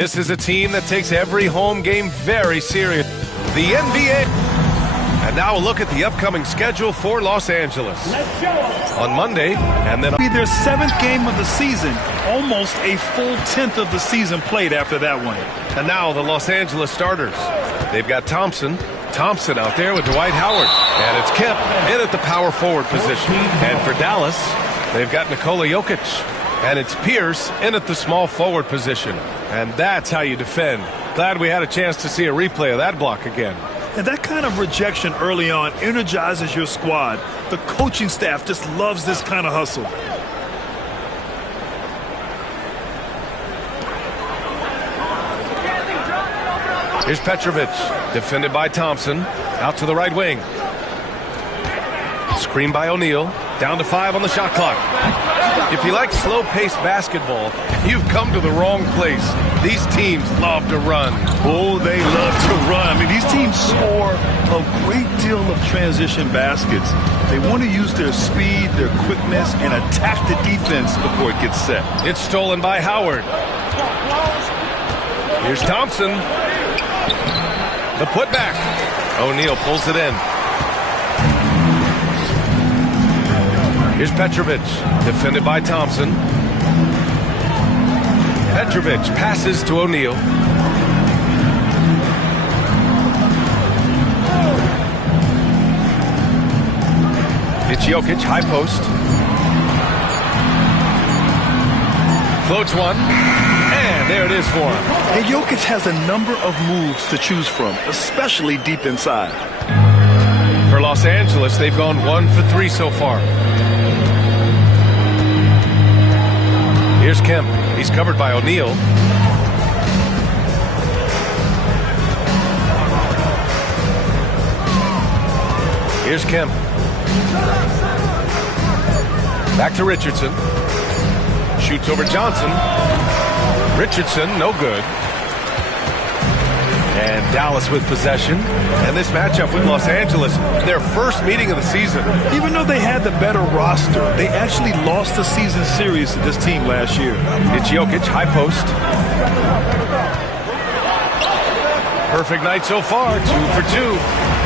This is a team that takes every home game very serious. The NBA. And now a look at the upcoming schedule for Los Angeles. On Monday, and then... It'll be their 7th game of the season. Almost a full 10th of the season played after that one. And now the Los Angeles starters. They've got Thompson out there with Dwight Howard. And it's Kemp in at the power forward position. And for Dallas, they've got Nikola Jokic. And it's Pierce in at the small forward position. And that's how you defend. Glad we had a chance to see a replay of that block again. And that kind of rejection early on energizes your squad. The coaching staff just loves this kind of hustle. Here's Petrovic, defended by Thompson, out to the right wing. Screen by O'Neal, down to 5 on the shot clock. If you like slow-paced basketball, you've come to the wrong place. These teams love to run. Oh, they love to run. I mean, these teams score a great deal of transition baskets. They want to use their speed, their quickness, and attack the defense before it gets set. It's stolen by Howard. Here's Thompson. The putback. O'Neal pulls it in. Here's Petrovic, defended by Thompson. Petrovic passes to O'Neal. It's Jokic, high post. Floats one, and there it is for him. And Jokic has a number of moves to choose from, especially deep inside. For Los Angeles, they've gone 1 for 3 so far. Here's Kemp. He's covered by O'Neal. Here's Kemp. Back to Richardson. Shoots over Johnson. Richardson, no good. And Dallas with possession. And this matchup with Los Angeles, their first meeting of the season. Even though they had the better roster, they actually lost the season series to this team last year. It's Jokic, high post. Perfect night so far, 2 for 2.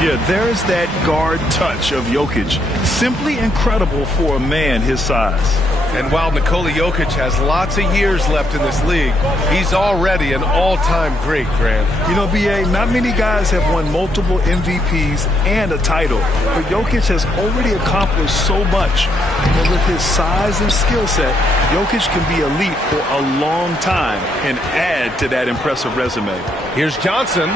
Yeah, there's that guard touch of Jokic. Simply incredible for a man his size. And while Nikola Jokic has lots of years left in this league, he's already an all-time great, Grant. You know, B.A., not many guys have won multiple MVPs and a title, but Jokic has already accomplished so much. And with his size and skill set, Jokic can be elite for a long time and add to that impressive resume. Here's Johnson.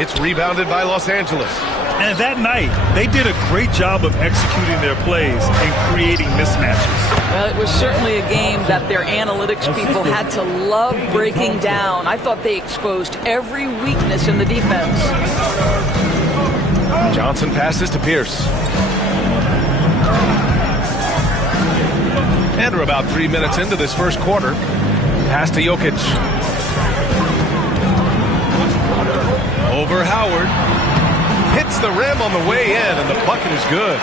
It's rebounded by Los Angeles. And that night, they did a great job of executing their plays and creating mismatches. Well, it was certainly a game that their analytics people had to love breaking down. I thought they exposed every weakness in the defense. Johnson passes to Pierce. And we're about 3 minutes into this first quarter. Pass to Jokic. Over Howard. Hits the rim on the way in, and the bucket is good.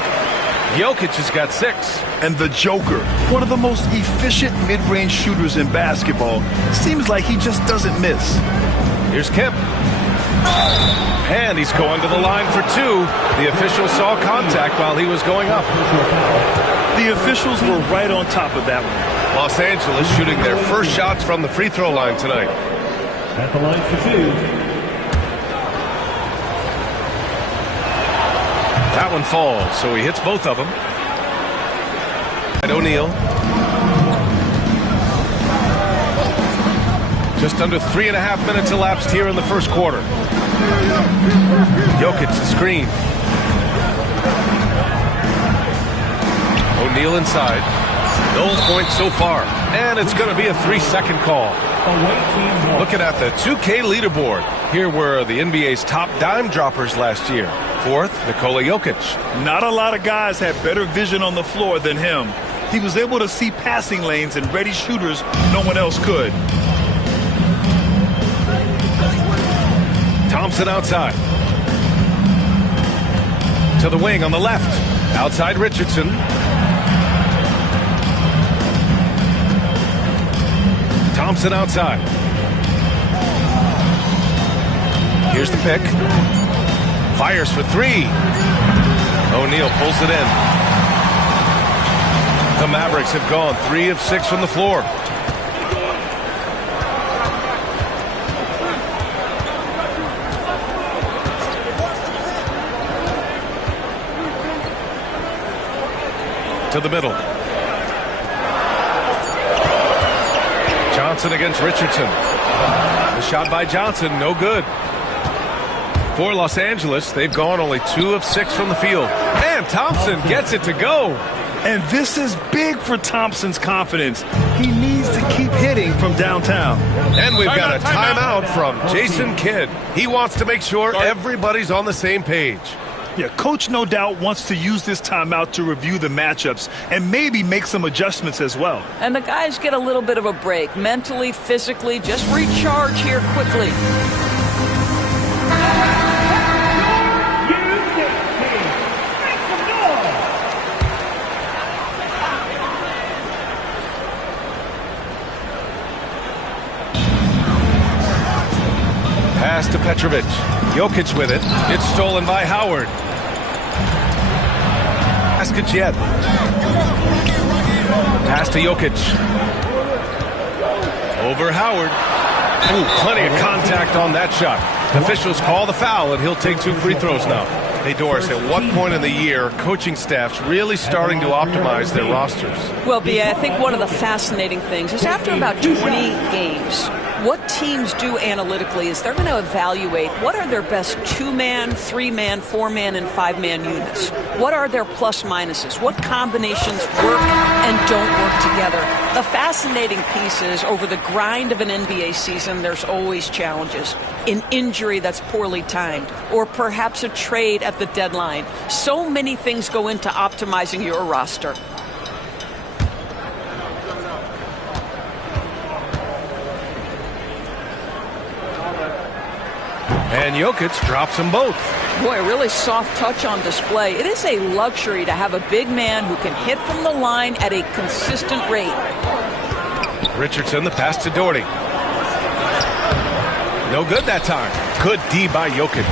Jokic has got 6. And the Joker, one of the most efficient mid-range shooters in basketball, seems like he just doesn't miss. Here's Kemp. And he's going to the line for 2. The official saw contact while he was going up. The officials were right on top of that one. Los Angeles shooting their first shots from the free throw line tonight. At the line for 2. That one falls, so he hits both of them. O'Neal. Just under 3.5 minutes elapsed here in the first quarter. Jokic the screen. O'Neal inside. No points so far. And it's going to be a 3-second call. Looking at the 2K leaderboard. Here were the NBA's top dime droppers last year. 4th, Nikola Jokic. Not a lot of guys had better vision on the floor than him. He was able to see passing lanes and ready shooters no one else could. Thompson outside. To the wing on the left. Outside Richardson. Thompson outside. Here's the pick. Fires for three. O'Neal pulls it in. The Mavericks have gone 3 of 6 from the floor. To the middle. Johnson against Richardson. The shot by Johnson, no good. For Los Angeles, they've gone only 2 of 6 from the field. And Thompson gets it to go. And this is big for Thompson's confidence. He needs to keep hitting from downtown. And we've got a timeout from Jason Kidd. He wants to make sure everybody's on the same page. Yeah, coach no doubt wants to use this timeout to review the matchups and maybe make some adjustments as well. And the guys get a little bit of a break, mentally, physically, just recharge here quickly. Pass to Petrovic. Jokic with it. It's stolen by Howard. Jet. Pass to Jokic. Over Howard. Ooh, plenty of contact on that shot. Officials call the foul, and he'll take 2 free throws now. Hey, Doris, at what point in the year coaching staffs really starting to optimize their rosters? Well, B.A., I think one of the fascinating things is after about 20 games, what teams do analytically is they're going to evaluate what are their best 2-man, 3-man, 4-man, and 5-man units. What are their plus minuses? What combinations work and don't work together? The fascinating piece is over the grind of an NBA season, there's always challenges. An injury that's poorly timed, or perhaps a trade at the deadline. So many things go into optimizing your roster. And Jokic drops them both. Boy, a really soft touch on display. It is a luxury to have a big man who can hit from the line at a consistent rate. Richardson, the pass to Doherty. No good that time. Good D by Jokic.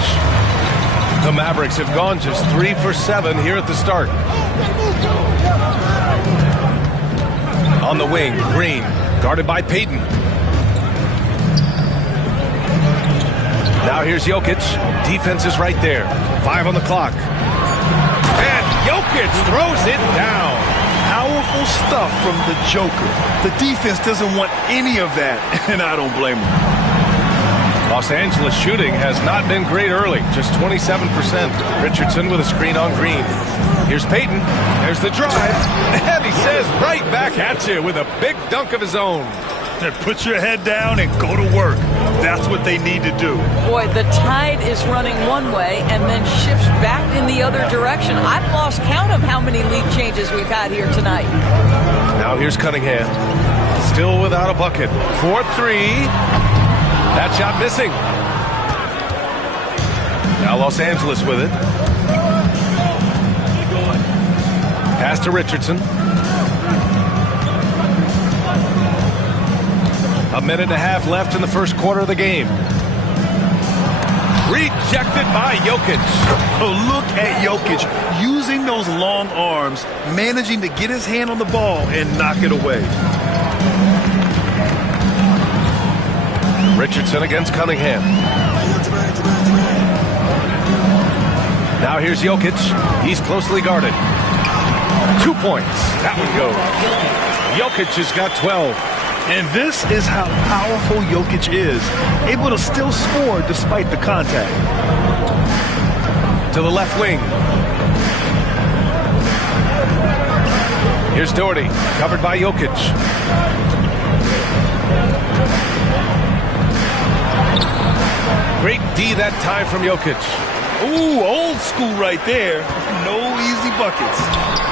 The Mavericks have gone just 3 for 7 here at the start. On the wing, Green, guarded by Payton. Now here's Jokic. Defense is right there. 5 on the clock. And Jokic throws it down. Powerful stuff from the Joker. The defense doesn't want any of that, and I don't blame them. Los Angeles shooting has not been great early, just 27%. Richardson with a screen on Green. Here's Payton. There's the drive. And he says right back at you with a big dunk of his own. Put your head down and go to work. That's what they need to do. Boy, the tide is running one way and then shifts back in the other direction. I've lost count of how many lead changes we've had here tonight. Now here's Cunningham. Still without a bucket. 4-3. That shot missing. Now Los Angeles with it. Pass to Richardson. A minute and a half left in the first quarter of the game. Rejected by Jokic. Oh, look at Jokic using those long arms, managing to get his hand on the ball and knock it away. Richardson against Cunningham. Now here's Jokic. He's closely guarded. 2 points. That one goes. Jokic has got 12. And this is how powerful Jokic is, able to still score despite the contact. To the left wing. Here's Doherty, covered by Jokic. Great D that time from Jokic. Ooh, old school right there. No easy buckets.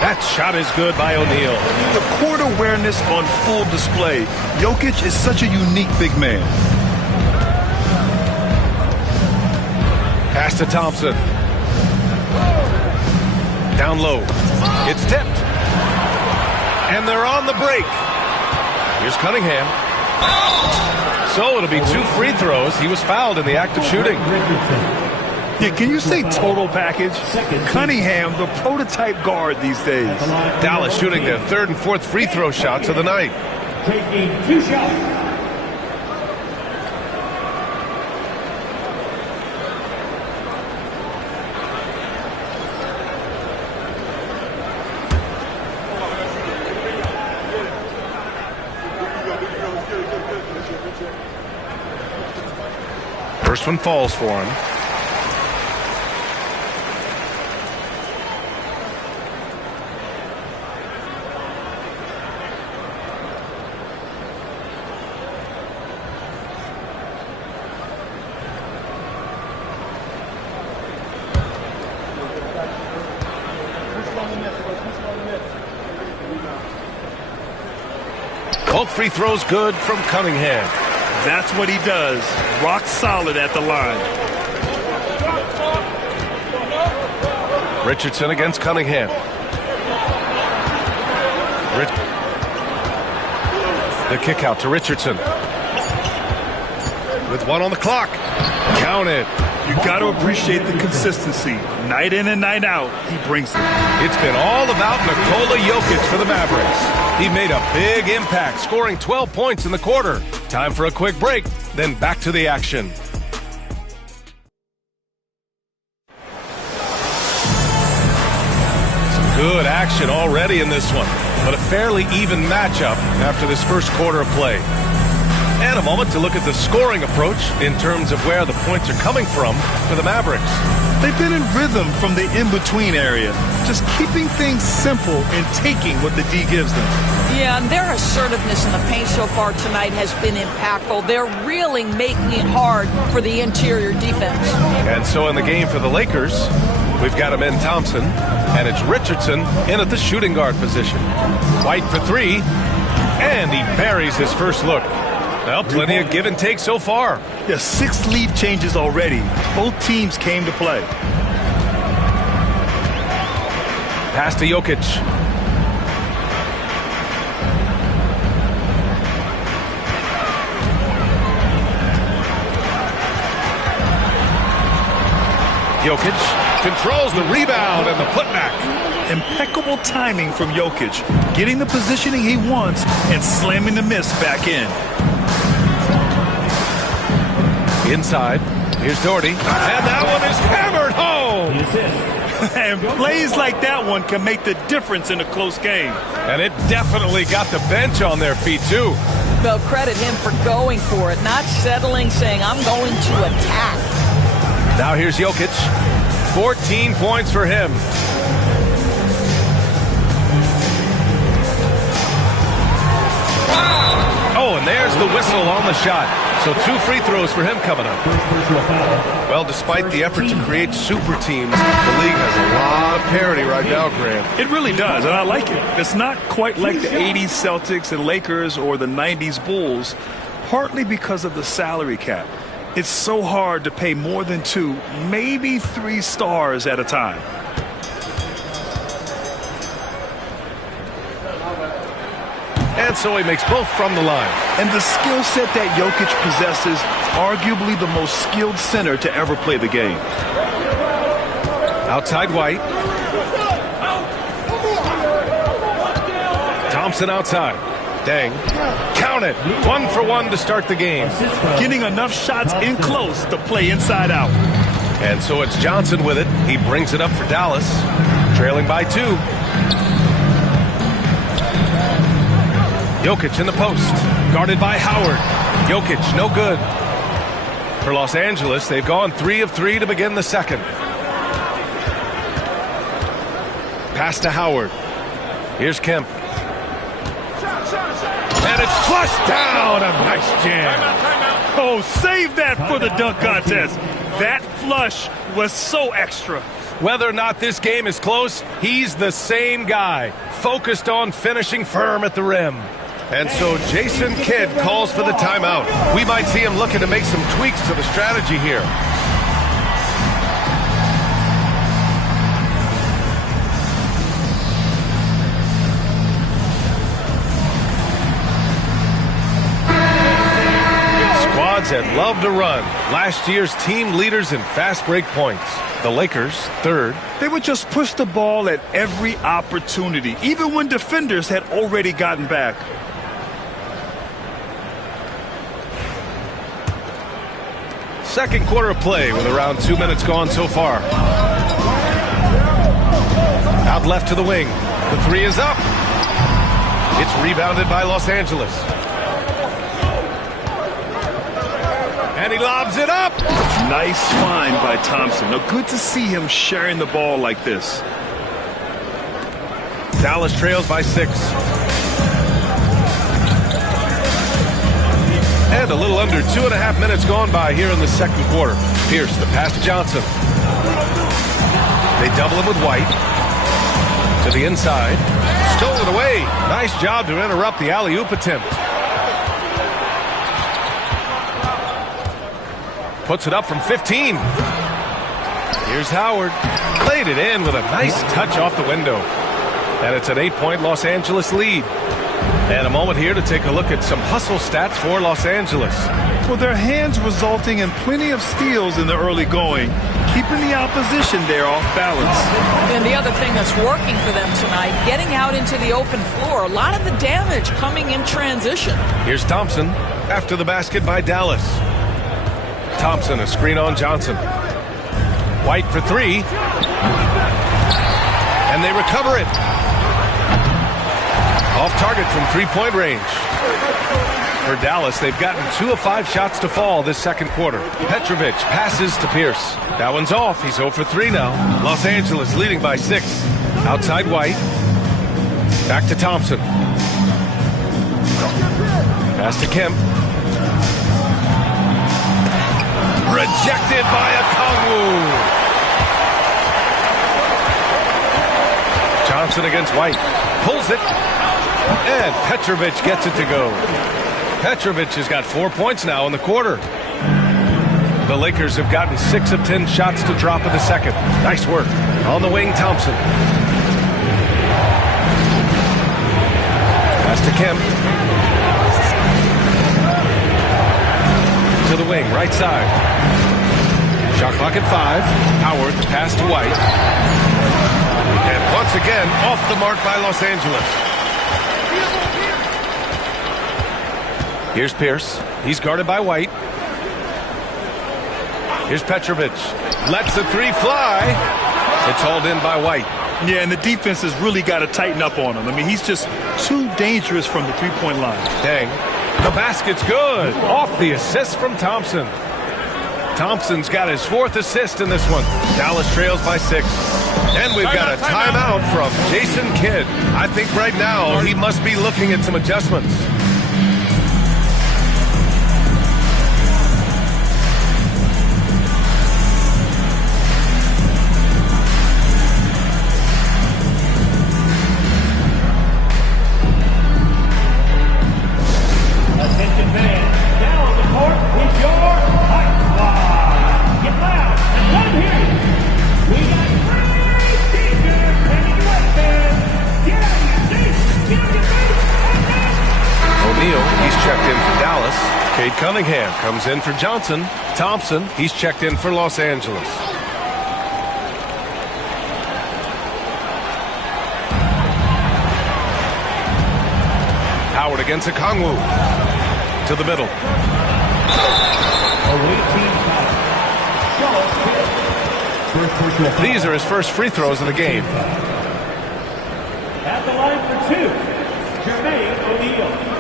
That shot is good by O'Neal. The court awareness on full display. Jokic is such a unique big man. Pass to Thompson. Down low. It's tipped. And they're on the break. Here's Cunningham. So it'll be 2 free throws. He was fouled in the act of shooting. Yeah, can you say total package? Cunningham, the prototype guard these days. Dallas shooting their 3rd and 4th free throw shots of the night. Taking 2 shots. First one falls for him. Both free throws good from Cunningham. That's what he does. Rock solid at the line. Richardson against Cunningham. The kick out to Richardson. With 1 on the clock. Count it. You got to appreciate the consistency. Night in and night out, he brings it. It's been all about Nikola Jokic for the Mavericks. He made a big impact, scoring 12 points in the quarter. Time for a quick break, then back to the action. Some good action already in this one, but a fairly even matchup after this first quarter of play. And a moment to look at the scoring approach in terms of where the points are coming from for the Mavericks. They've been in rhythm from the in-between area, just keeping things simple and taking what the D gives them. Yeah, and their assertiveness in the paint so far tonight has been impactful. They're really making it hard for the interior defense. And so in the game for the Lakers, we've got him in Thompson, and it's Richardson in at the shooting guard position. White for 3, and he buries his first look. Well, plenty of give and take so far. Yeah, 6 lead changes already. Both teams came to play. Pass to Jokic. Jokic controls the rebound and the putback. Impeccable timing from Jokic, getting the positioning he wants and slamming the miss back in. Inside, here's Doherty, and that one is hammered home. And plays like that one can make the difference in a close game. And it definitely got the bench on their feet, too. Well, credit him for going for it, not settling, saying, I'm going to attack. Now here's Jokic. 14 points for him. Oh, and there's the whistle on the shot. So 2 free throws for him coming up. Well, despite the effort to create super teams, the league has a lot of parity right now, Grant. It really does, and I like it. It's not quite like the 80s Celtics and Lakers or the 90s Bulls, partly because of the salary cap. It's so hard to pay more than 2, maybe 3 stars at a time. And so he makes both from the line. And the skill set that Jokic possesses, arguably the most skilled center to ever play the game. Outside White. Thompson outside. Dang. Count it. 1 for 1 to start the game. Getting enough shots in close to play inside out. And so it's Johnson with it. He brings it up for Dallas. Trailing by 2. Jokic in the post. Guarded by Howard. Jokic, no good. For Los Angeles, they've gone 3 of 3 to begin the second. Pass to Howard. Here's Kemp. And it's flushed down. A nice jam. Oh, save that for the dunk contest. That flush was so extra. Whether or not this game is close, he's the same guy, focused on finishing firm at the rim. And so Jason Kidd calls for the timeout. We might see him looking to make some tweaks to the strategy here. squads that love to run. Last year's team leaders in fast break points. The Lakers, third. They would just push the ball at every opportunity, even when defenders had already gotten back. Second quarter of play with around 2 minutes gone so far. Out left to the wing. The three is up. It's rebounded by Los Angeles. And he lobs it up. Nice find by Thompson. Now, good to see him sharing the ball like this. Dallas trails by 6. And a little under 2.5 minutes gone by here in the second quarter. Pierce, the pass to Johnson. They double him with White. To the inside. Stolen away. Nice job to interrupt the alley-oop attempt. Puts it up from 15. Here's Howard. Played it in with a nice touch off the window. And it's an 8-point Los Angeles lead. And a moment here to take a look at some hustle stats for Los Angeles. Well, their hands resulting in plenty of steals in the early going, keeping the opposition there off balance. And the other thing that's working for them tonight, getting out into the open floor. A lot of the damage coming in transition. Here's Thompson after the basket by Dallas. Thompson, a screen on Johnson. White for 3. And they recover it. Off target from 3-point range. For Dallas, they've gotten 2 of 5 shots to fall this second quarter. Petrovic passes to Pierce. That one's off. He's 0 for 3 now. Los Angeles leading by 6. Outside White. Back to Thompson. Pass to Kemp. Rejected by Okongwu. Johnson against White. Pulls it. And Petrovic gets it to go. Petrovic has got 4 points now in the quarter. The Lakers have gotten 6 of 10 shots to drop in the second. Nice work. On the wing, Thompson. Pass to Kemp. To the wing, right side. Shot clock at 5. Howard, the pass to White. And once again, off the mark by Los Angeles. Here's Pierce. He's guarded by White. Here's Petrovic. Lets the 3 fly. It's hauled in by White. Yeah, and the defense has really got to tighten up on him. I mean, he's just too dangerous from the 3-point line. Dang. The basket's good. Off the assist from Thompson. Thompson's got his 4th assist in this one. Dallas trails by 6. And we've got a timeout from Jason Kidd. I think right now he must be looking at some adjustments. Cunningham comes in for Johnson. Thompson, he's checked in for Los Angeles. Howard against Okongwu. To the middle. These are his first free throws of the game. At the line for 2, Jermaine O'Neal.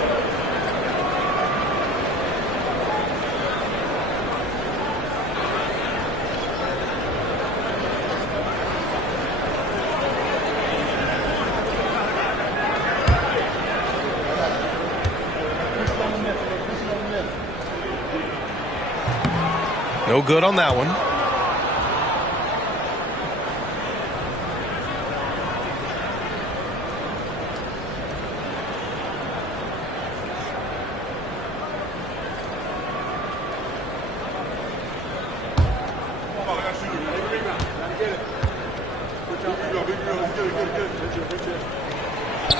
No good on that one.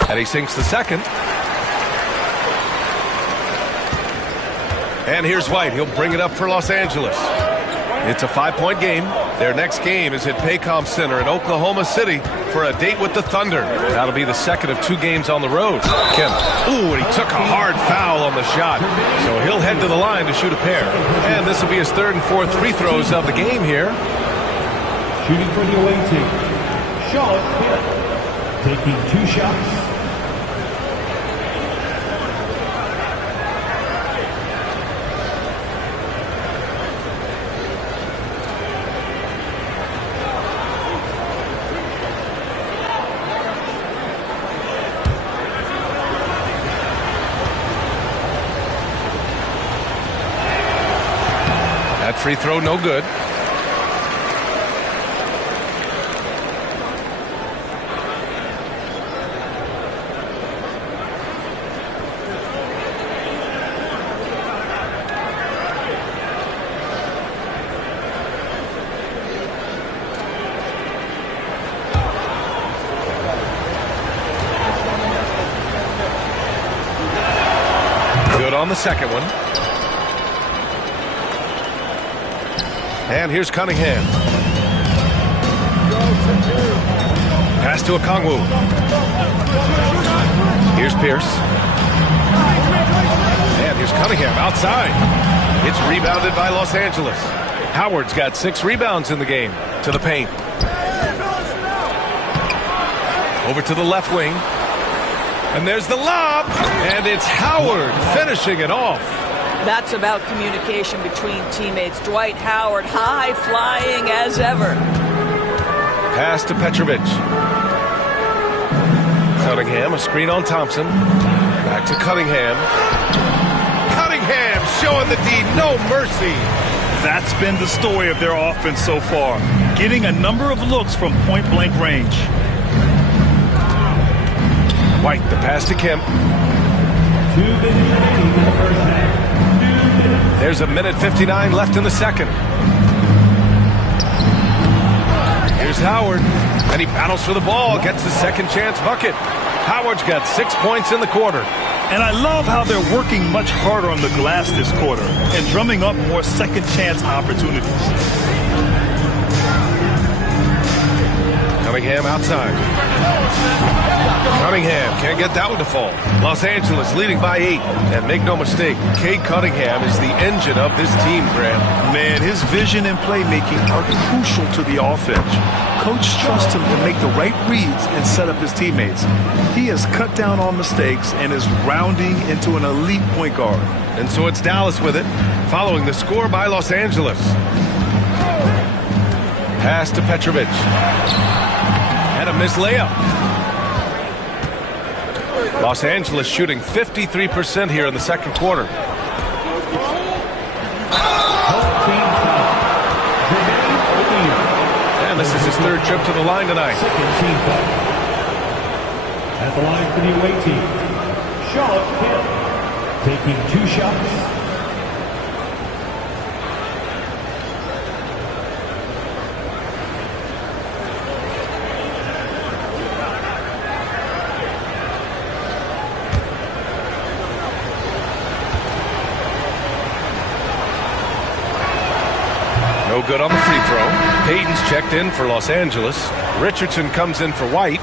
And he sinks the second. And here's White. He'll bring it up for Los Angeles. It's a 5-point game. Their next game is at Paycom Center in Oklahoma City for a date with the Thunder. That'll be the second of 2 games on the road. Kemp. Ooh, and he took a hard foul on the shot. So he'll head to the line to shoot a pair. And this will be his 3rd and 4th free throws of the game here. Shooting for the away team, Sean Kemp, taking 2 shots. That free throw no good. Good on the second one. And here's Cunningham. Pass to Okongwu. Here's Pierce. And here's Cunningham outside. It's rebounded by Los Angeles. Howard's got 6 rebounds in the game. To the paint. Over to the left wing. And there's the lob. And it's Howard finishing it off. That's about communication between teammates. Dwight Howard, high flying as ever. Pass to Petrovic. Cunningham, a screen on Thompson. Back to Cunningham. Cunningham showing the D, no mercy. That's been the story of their offense so far, getting a number of looks from point-blank range. White, the pass to Kemp. 2 minutes remaining in the first half. There's a minute 59 left in the second. Here's Howard, and he battles for the ball, gets the second chance bucket. Howard's got 6 points in the quarter. And I love how they're working much harder on the glass this quarter and drumming up more second chance opportunities. Cunningham outside. Cunningham can't get that one to fall. Los Angeles leading by 8. And make no mistake, Cade Cunningham is the engine of this team, Grant. Man, his vision and playmaking are crucial to the offense. Coach trusts him to make the right reads and set up his teammates. He has cut down on mistakes and is rounding into an elite point guard. And so it's Dallas with it, following the score by Los Angeles. Pass to Petrovic. And a missed layup. Los Angeles shooting 53% here in the second quarter. And this is his 3rd trip to the line tonight. At the line for the away team, Sean Kemp, taking 2 shots. No good on the free throw. Payton's checked in for Los Angeles. Richardson comes in for White.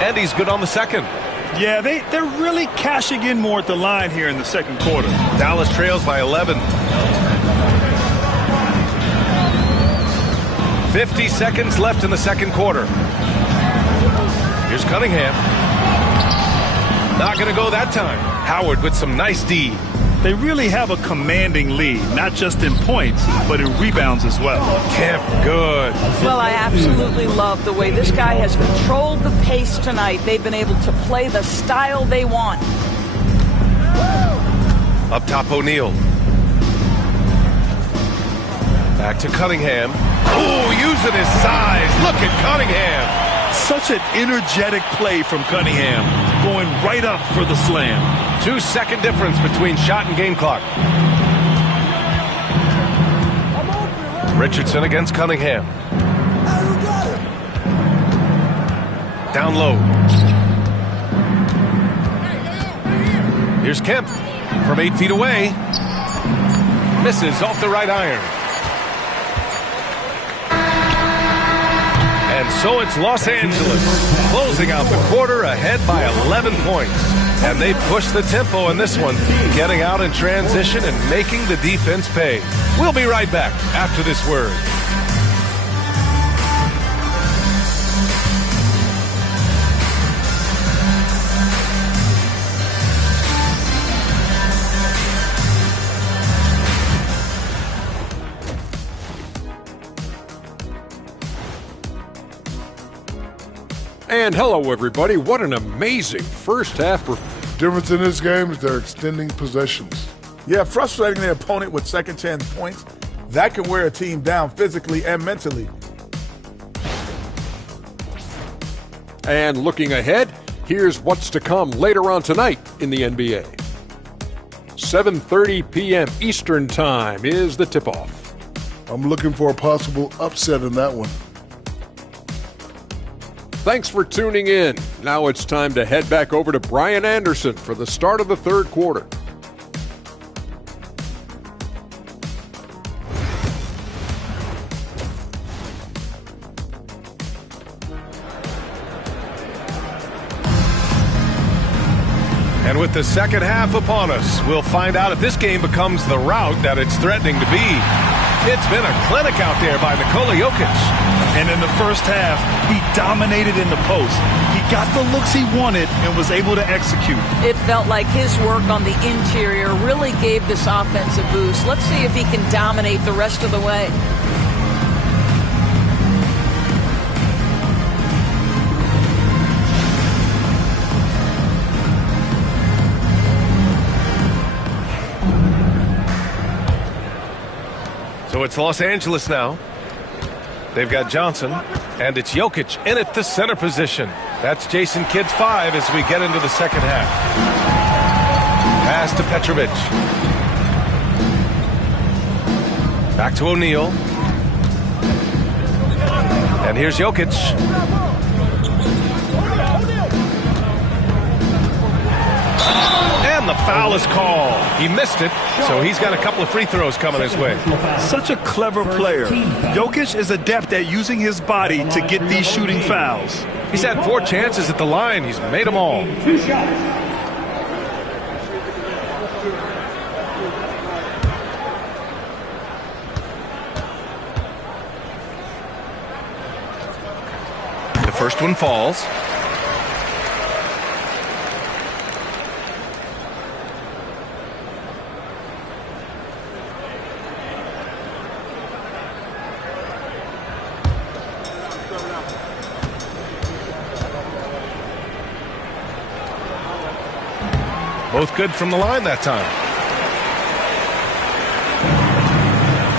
And he's good on the second. Yeah, they're really cashing in more at the line here in the second quarter. Dallas trails by 11. 50 seconds left in the second quarter. Here's Cunningham. Not going to go that time. Howard with some nice D. They really have a commanding lead, not just in points, but in rebounds as well. Kemp, good. Well, I absolutely love the way this guy has controlled the pace tonight. They've been able to play the style they want. Up top, O'Neal. Back to Cunningham. Oh, using his size. Look at Cunningham. Such an energetic play from Cunningham, going right up for the slam. 2-second difference between shot and game clock. Richardson against Cunningham. Down low. Here's Kemp from 8 feet away. Misses off the right iron. And so it's Los Angeles closing out the quarter ahead by 11 points. And they push the tempo in this one, getting out in transition and making the defense pay. We'll be right back after this word. And hello, everybody. What an amazing first half. Difference in this game is they're extending possessions. Yeah, frustrating their opponent with second chance points. That can wear a team down physically and mentally. And looking ahead, here's what's to come later on tonight in the NBA. 7:30 p.m. Eastern Time is the tip-off. I'm looking for a possible upset in that one. Thanks for tuning in. Now it's time to head back over to Brian Anderson for the start of the third quarter. And with the second half upon us, we'll find out if this game becomes the rout that it's threatening to be. It's been a clinic out there by Nikola Jokic. And in the first half, he dominated in the post. He got the looks he wanted and was able to execute. It felt like his work on the interior really gave this offense a boost. Let's see if he can dominate the rest of the way. So it's Los Angeles now. They've got Johnson, and it's Jokic in at the center position. That's Jason Kidd's 5 as we get into the second half. Pass to Petrovic. Back to O'Neal. And here's Jokic. And the foul is called. He missed it, so he's got a couple of free throws coming his way. Such a clever player. Jokic is adept at using his body to get these shooting fouls. He's had 4 chances at the line. He's made them all. 2 shots. The first one falls. Both good from the line that time.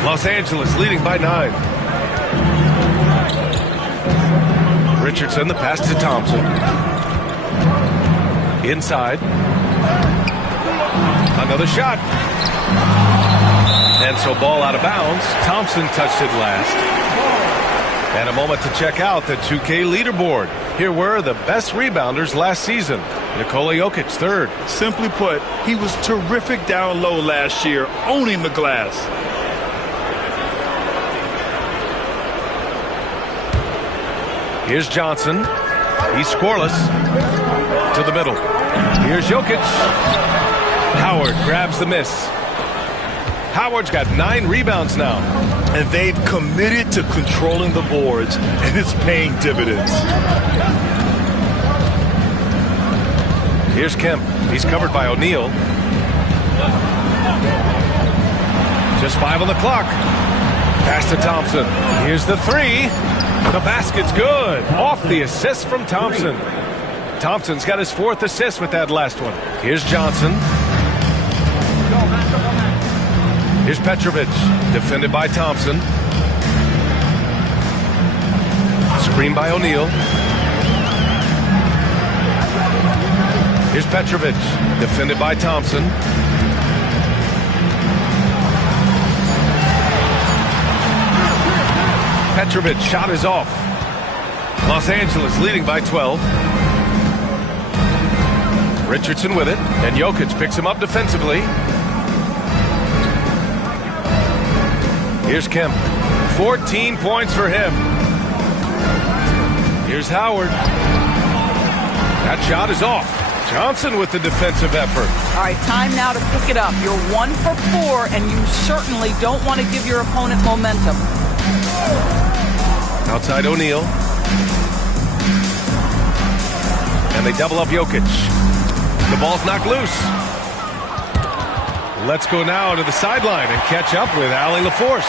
Los Angeles leading by 9. Richardson, the pass to Thompson. Inside. Another shot. And so ball out of bounds. Thompson touched it last. And a moment to check out the 2K leaderboard. Here were the best rebounders last season. Nikola Jokic, 3rd. Simply put, he was terrific down low last year, owning the glass. Here's Johnson. He's scoreless. To the middle. Here's Jokic. Howard grabs the miss. Howard's got 9 rebounds now. And they've committed to controlling the boards, and it's paying dividends. Here's Kemp. He's covered by O'Neal. Just 5 on the clock. Pass to Thompson. Here's the 3. The basket's good. Off the assist from Thompson. Thompson's got his 4th assist with that last one. Here's Johnson. Here's Petrovic. Defended by Thompson. Screen by O'Neal. Here's Petrovic, defended by Thompson. Petrovic shot is off. Los Angeles leading by 12. Richardson with it, and Jokic picks him up defensively. Here's Kemp. 14 points for him. Here's Howard. That shot is off. Johnson with the defensive effort. All right, time now to pick it up. You're 1 for 4, and you certainly don't want to give your opponent momentum. Outside O'Neal. And they double up Jokic. The ball's knocked loose. Let's go now to the sideline and catch up with Allie LaForce.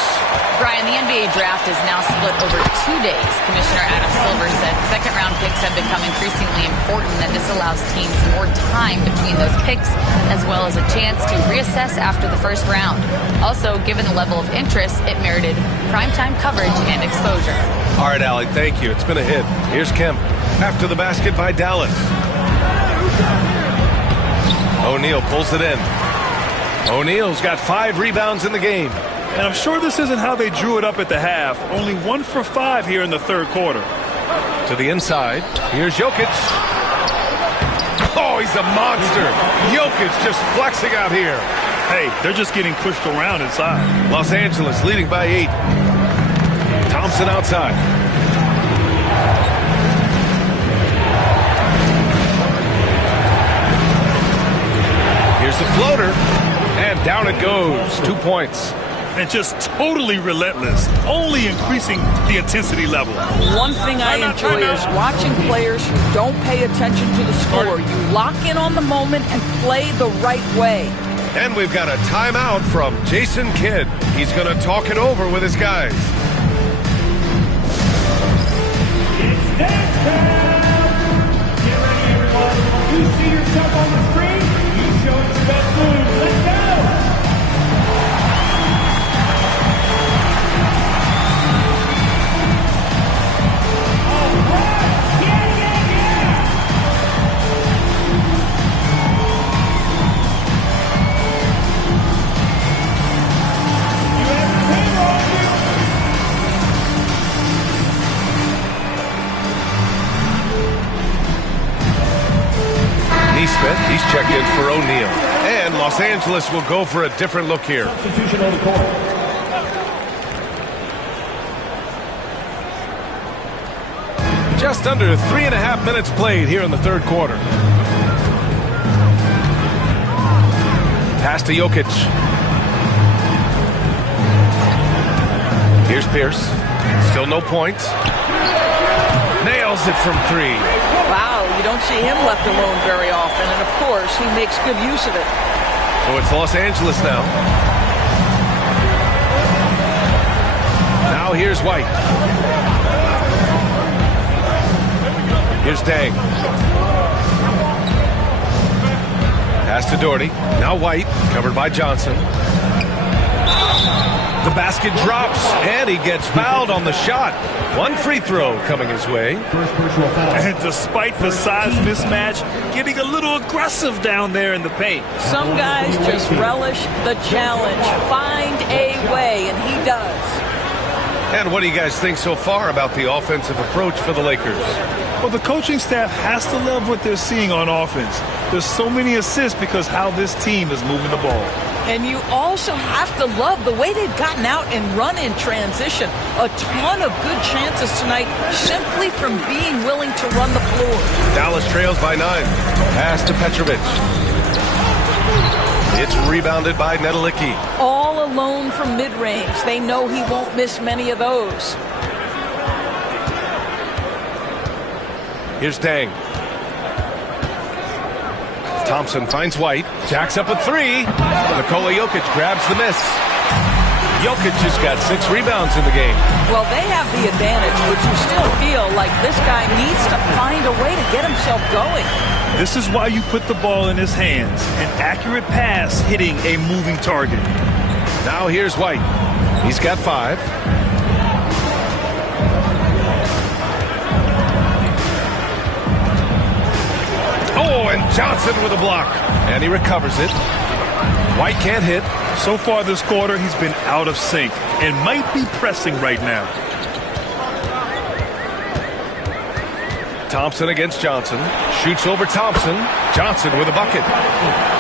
Brian, the NBA draft is now split over 2 days. Commissioner Adam Silver said second-round picks have become increasingly important, and this allows teams more time between those picks, as well as a chance to reassess after the first round. Also, given the level of interest, it merited primetime coverage and exposure. All right, Allie, thank you. It's been a hit. Here's Kemp. After the basket by Dallas. O'Neal pulls it in. O'Neal's got 5 rebounds in the game. And I'm sure this isn't how they drew it up at the half. Only 1 for 5 here in the third quarter. To the inside. Here's Jokic. Oh, he's a monster. Jokic just flexing out here. Hey, they're just getting pushed around inside. Los Angeles leading by 8. Thompson outside. Here's the floater. And down it goes. 2 points. And just totally relentless, only increasing the intensity level. One thing I enjoy is watching players who don't pay attention to the score. You lock in on the moment and play the right way. And we've got a timeout from Jason Kidd. He's going to talk it over with his guys. It's dance time! Get ready, everyone. You see yourself on the screen. You show us your best moves. Let's go! Smith, he's checked in for O'Neal. And Los Angeles will go for a different look here. Substitution on the court. Just under 3.5 minutes played here in the third quarter. Pass to Jokic. Here's Pierce. Still no points. Nails it from 3. Wow, you don't see him left alone very often, and of course, he makes good use of it. So it's Los Angeles now. Now here's White. Here's Dang. Pass to Doherty. Now White, covered by Johnson. The basket drops, and he gets fouled on the shot. 1 free throw coming his way. And despite the size mismatch, getting a little aggressive down there in the paint. Some guys just relish the challenge. Find a way, and he does. And what do you guys think so far about the offensive approach for the Lakers? Well, the coaching staff has to love what they're seeing on offense. There's so many assists because how this team is moving the ball. And you also have to love the way they've gotten out and run in transition. A ton of good chances tonight simply from being willing to run the floor. Dallas trails by 9. Pass to Petrovic. It's rebounded by Nedelicki. All alone from mid-range. They know he won't miss many of those. Here's Dang. Thompson finds White. Jacks up a 3. Nikola Jokic grabs the miss. Jokic has got 6 rebounds in the game. Well, they have the advantage, but you still feel like this guy needs to find a way to get himself going. This is why you put the ball in his hands. An accurate pass hitting a moving target. Now here's White. He's got 5. Oh, and Johnson with a block. And he recovers it. White can't hit. So far this quarter, he's been out of sync and might be pressing right now. Thompson against Johnson. Shoots over Thompson. Johnson with a bucket.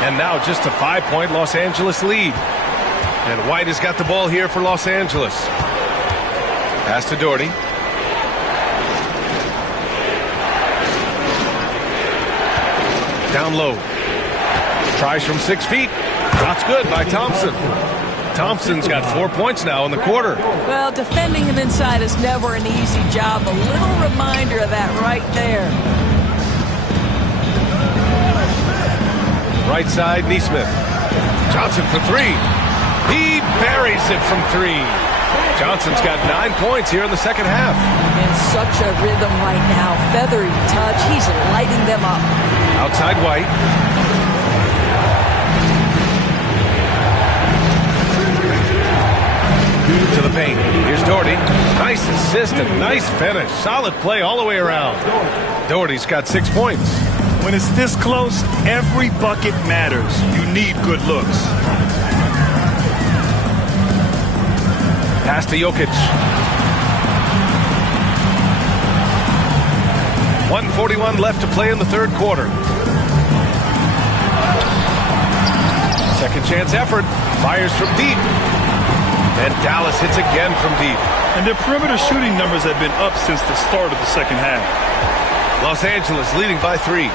And now just a 5-point Los Angeles lead. And White has got the ball here for Los Angeles. Pass to Doherty. Down low. Tries from 6 feet. Shots good by Thompson. Thompson's got 4 points now in the quarter. Well, defending him inside is never an easy job. A little reminder of that right there. Right side, Neesmith. Johnson for 3. He buries it from 3. Johnson's got 9 points here in the second half. In such a rhythm right now. Feathery touch. He's lighting them up. Outside White. To the paint. Here's Doherty. Nice assist and nice finish. Solid play all the way around. Doherty's got 6 points. When it's this close, every bucket matters. You need good looks. Pass to Jokic. 1:41 left to play in the third quarter. Second chance effort. Fires from deep. And Dallas hits again from deep. And their perimeter shooting numbers have been up since the start of the second half. Los Angeles leading by 3.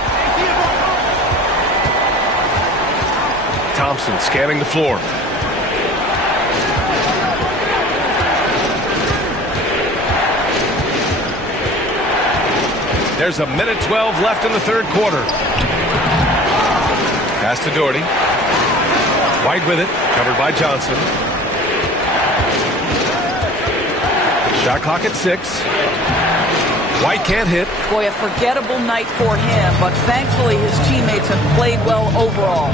Thompson scanning the floor. There's a minute 12 left in the third quarter. Pass to Doherty. White with it, covered by Johnson. Shot clock at 6. White can't hit. Boy, a forgettable night for him, but thankfully his teammates have played well overall.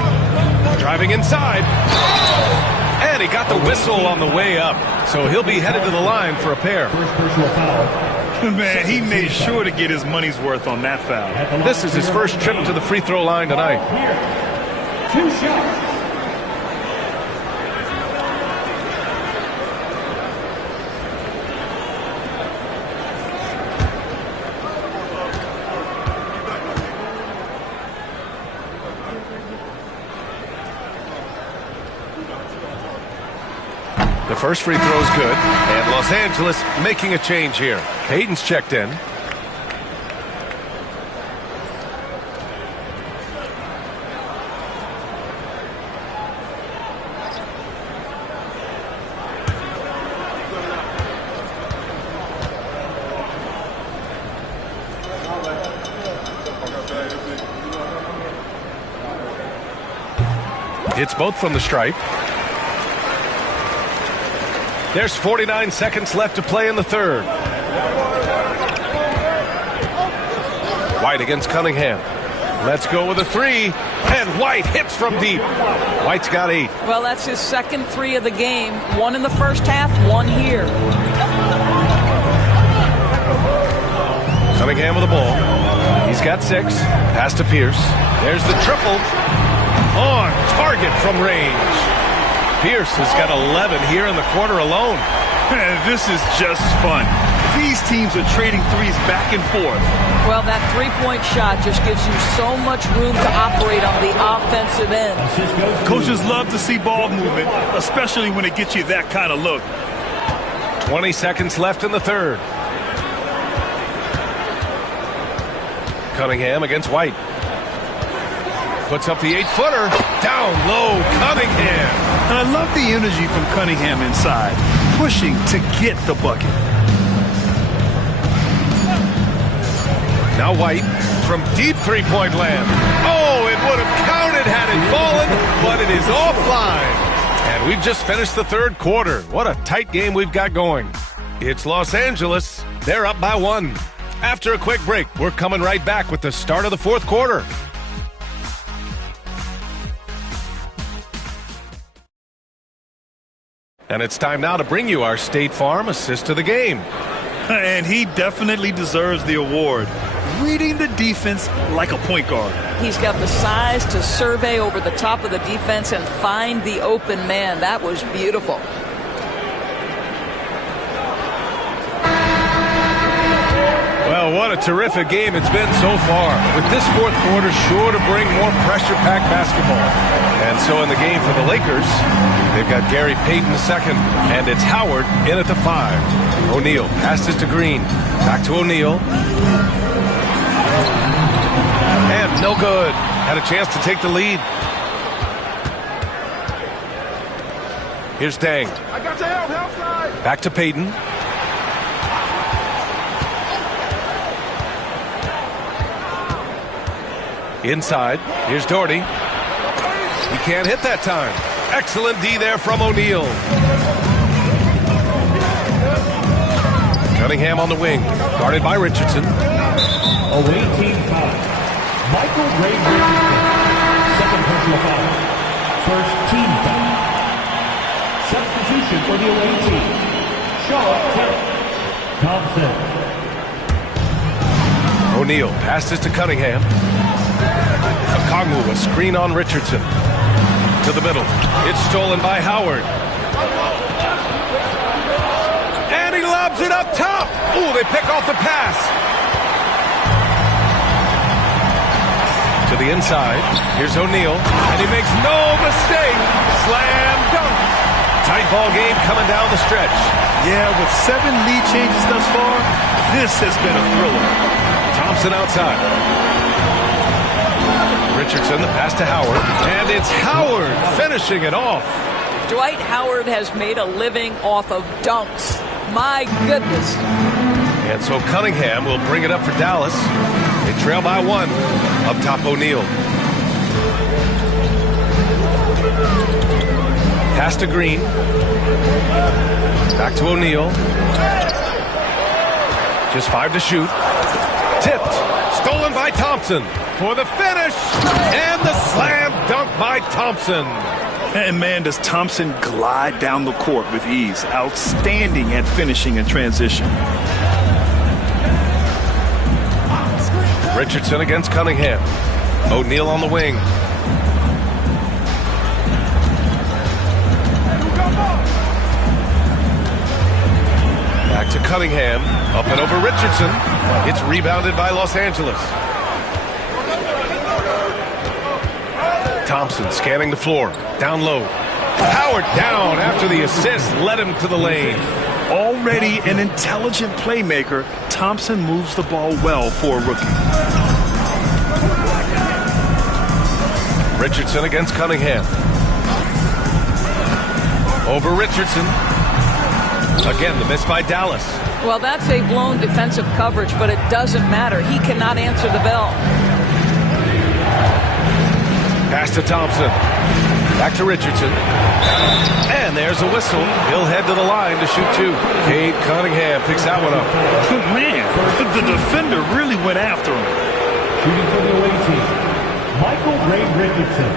Driving inside. And he got the whistle on the way up. So he'll be headed to the line for a pair. First personal foul. Man, he made sure to get his money's worth on that foul. This is his first trip to the free throw line tonight. Here, 2 shots. The first free throw is good, and Los Angeles making a change here. Hayden's checked in. Hits both from the stripe. There's 49 seconds left to play in the third. White against Cunningham. Let's go with a 3. And White hits from deep. White's got 8. Well, that's his second 3 of the game. 1 in the first half, 1 here. Cunningham with the ball. He's got 6. Pass to Pierce. There's the triple. On target from range. Pierce has got 11 here in the quarter alone. This is just fun. These teams are trading threes back and forth. Well, that three-point shot just gives you so much room to operate on the offensive end. Coaches love to see ball movement, especially when it gets you that kind of look. 20 seconds left in the third. Cunningham against White. Puts up the 8-footer. Down low, Cunningham. And I love the energy from Cunningham inside, pushing to get the bucket. Now White from deep three-point land. Oh, it would have counted had it fallen, but it is offline. And we've just finished the third quarter. What a tight game we've got going. It's Los Angeles. They're up by 1. After a quick break, we're coming right back with the start of the fourth quarter. And it's time now to bring you our State Farm assist to the game. And he definitely deserves the award. reading the defense like a point guard. He's got the size to survey over the top of the defense and find the open man. That was beautiful. Well, what a terrific game it's been so far. With this fourth quarter sure to bring more pressure-packed basketball. And so in the game for the Lakers, they've got Gary Payton II, and it's Howard in at the 5. O'Neal passes to Green. Back to O'Neal. And no good. Had a chance to take the lead. Here's Dang. I got your help side. Back to Payton. Inside. Here's Doherty. He can't hit that time. Excellent D there from O'Neal. Cunningham on the wing. Guarded by Richardson. Away team foul. Michael Ray Richardson. Second personal foul. First team foul. Substitution for the away team. Sean Thompson. O'Neal passes to Cunningham. Okongwu, a screen on Richardson. To the middle. It's stolen by Howard. And he lobs it up top. Ooh, they pick off the pass. To the inside. Here's O'Neal. And he makes no mistake. Slam dunk. Tight ball game coming down the stretch. Yeah, with 7 lead changes thus far, this has been a thriller. Thompson outside. Richardson, the pass to Howard. And it's Howard finishing it off. Dwight Howard has made a living off of dunks. My goodness. And so Cunningham will bring it up for Dallas. They trail by 1. Up top, O'Neal. Pass to Green. Back to O'Neal. Just 5 to shoot. Tipped. Stolen by Thompson for the finish. And the slam dunk by Thompson. And man, does Thompson glide down the court with ease. Outstanding at finishing in transition. Richardson against Cunningham. O'Neal on the wing. Back to Cunningham. Up and over Richardson. It's rebounded by Los Angeles. Thompson scanning the floor. Down low. Howard down after the assist led him to the lane. Already an intelligent playmaker, Thompson moves the ball well for a rookie. Richardson against Cunningham. Over Richardson. Again, the miss by Dallas. Well, that's a blown defensive coverage, but it doesn't matter. He cannot answer the bell. Pass to Thompson. Back to Richardson. And there's a whistle. He'll head to the line to shoot 2. Cade Cunningham picks that one up. Man, the defender really went after him. Shooting for the away team. Michael Ray Richardson.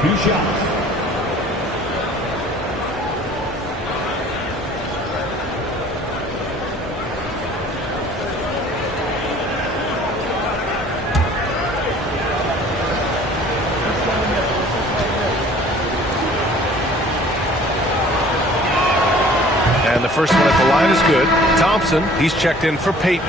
2 shots. And the first one at the line is good. Thompson, he's checked in for Payton.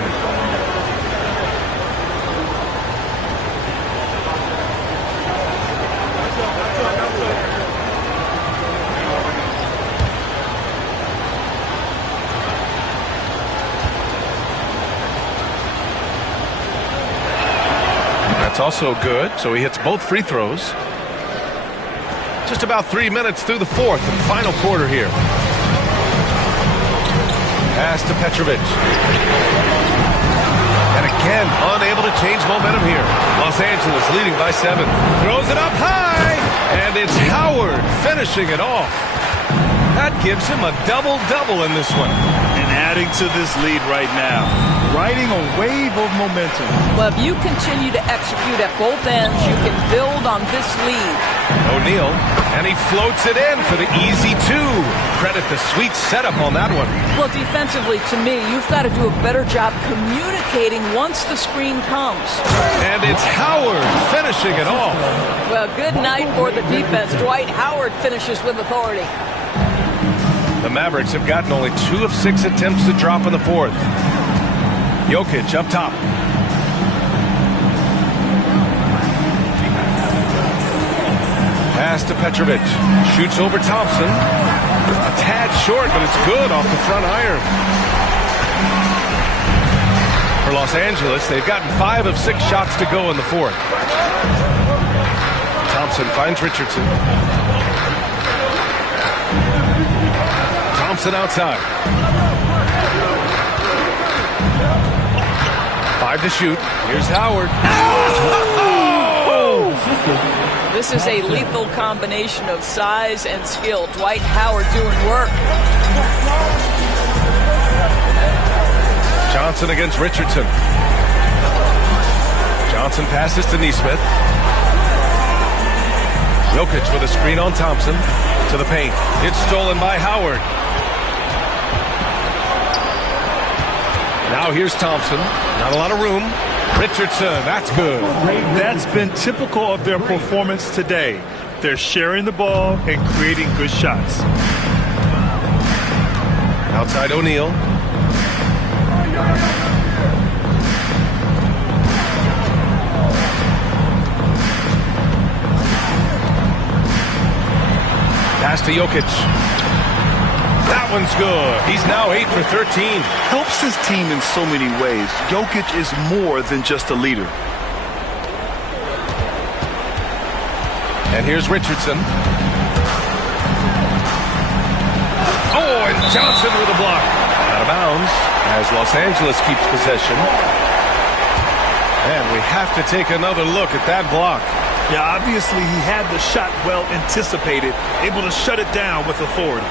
That's also good, so he hits both free throws. Just about 3 minutes through the fourth and final quarter here. Pass to Petrovic. And again, unable to change momentum here. Los Angeles leading by 7. Throws it up high. And it's Howard finishing it off. That gives him a double-double in this one. And adding to this lead right now. Riding a wave of momentum. Well, if you continue to execute at both ends, you can build on this lead. O'Neal And he floats it in for the easy two. Credit the sweet setup on that one. Well, defensively, to me, you've got to do a better job communicating once the screen comes. And it's Howard finishing it off. Well, good night for the defense. Dwight Howard finishes with authority. The Mavericks have gotten only 2 of 6 attempts to drop in the fourth. Jokic up top. Pass to Petrovic. Shoots over Thompson. A tad short, but it's good off the front iron. For Los Angeles, they've gotten 5 of 6 shots to go in the fourth. Thompson finds Richardson. Thompson outside. 5 to shoot. Here's Howard. This is a lethal combination of size and skill. Dwight Howard doing work. Johnson against Richardson. Johnson passes to Nesmith. Jokic with a screen on Thompson. To the paint. It's stolen by Howard. Now here's Thompson. Not a lot of room. Richardson, that's good. That's been typical of their performance today. They're sharing the ball and creating good shots. Outside O'Neal. Pass to Jokic. That one's good. He's now 8 for 13. Helps his team in so many ways. Jokic is more than just a leader. And here's Richardson. Oh, and Johnson with a block. Out of bounds as Los Angeles keeps possession. And we have to take another look at that block. Yeah, obviously he had the shot well anticipated, able to shut it down with authority.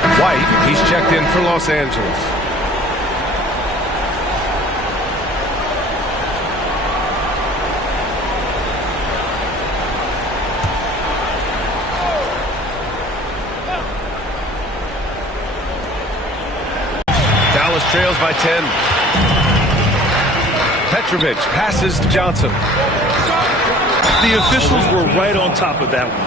White, he's checked in for Los Angeles. Dallas trails by 10. Petrovic passes to Johnson. The officials were right on top of that one.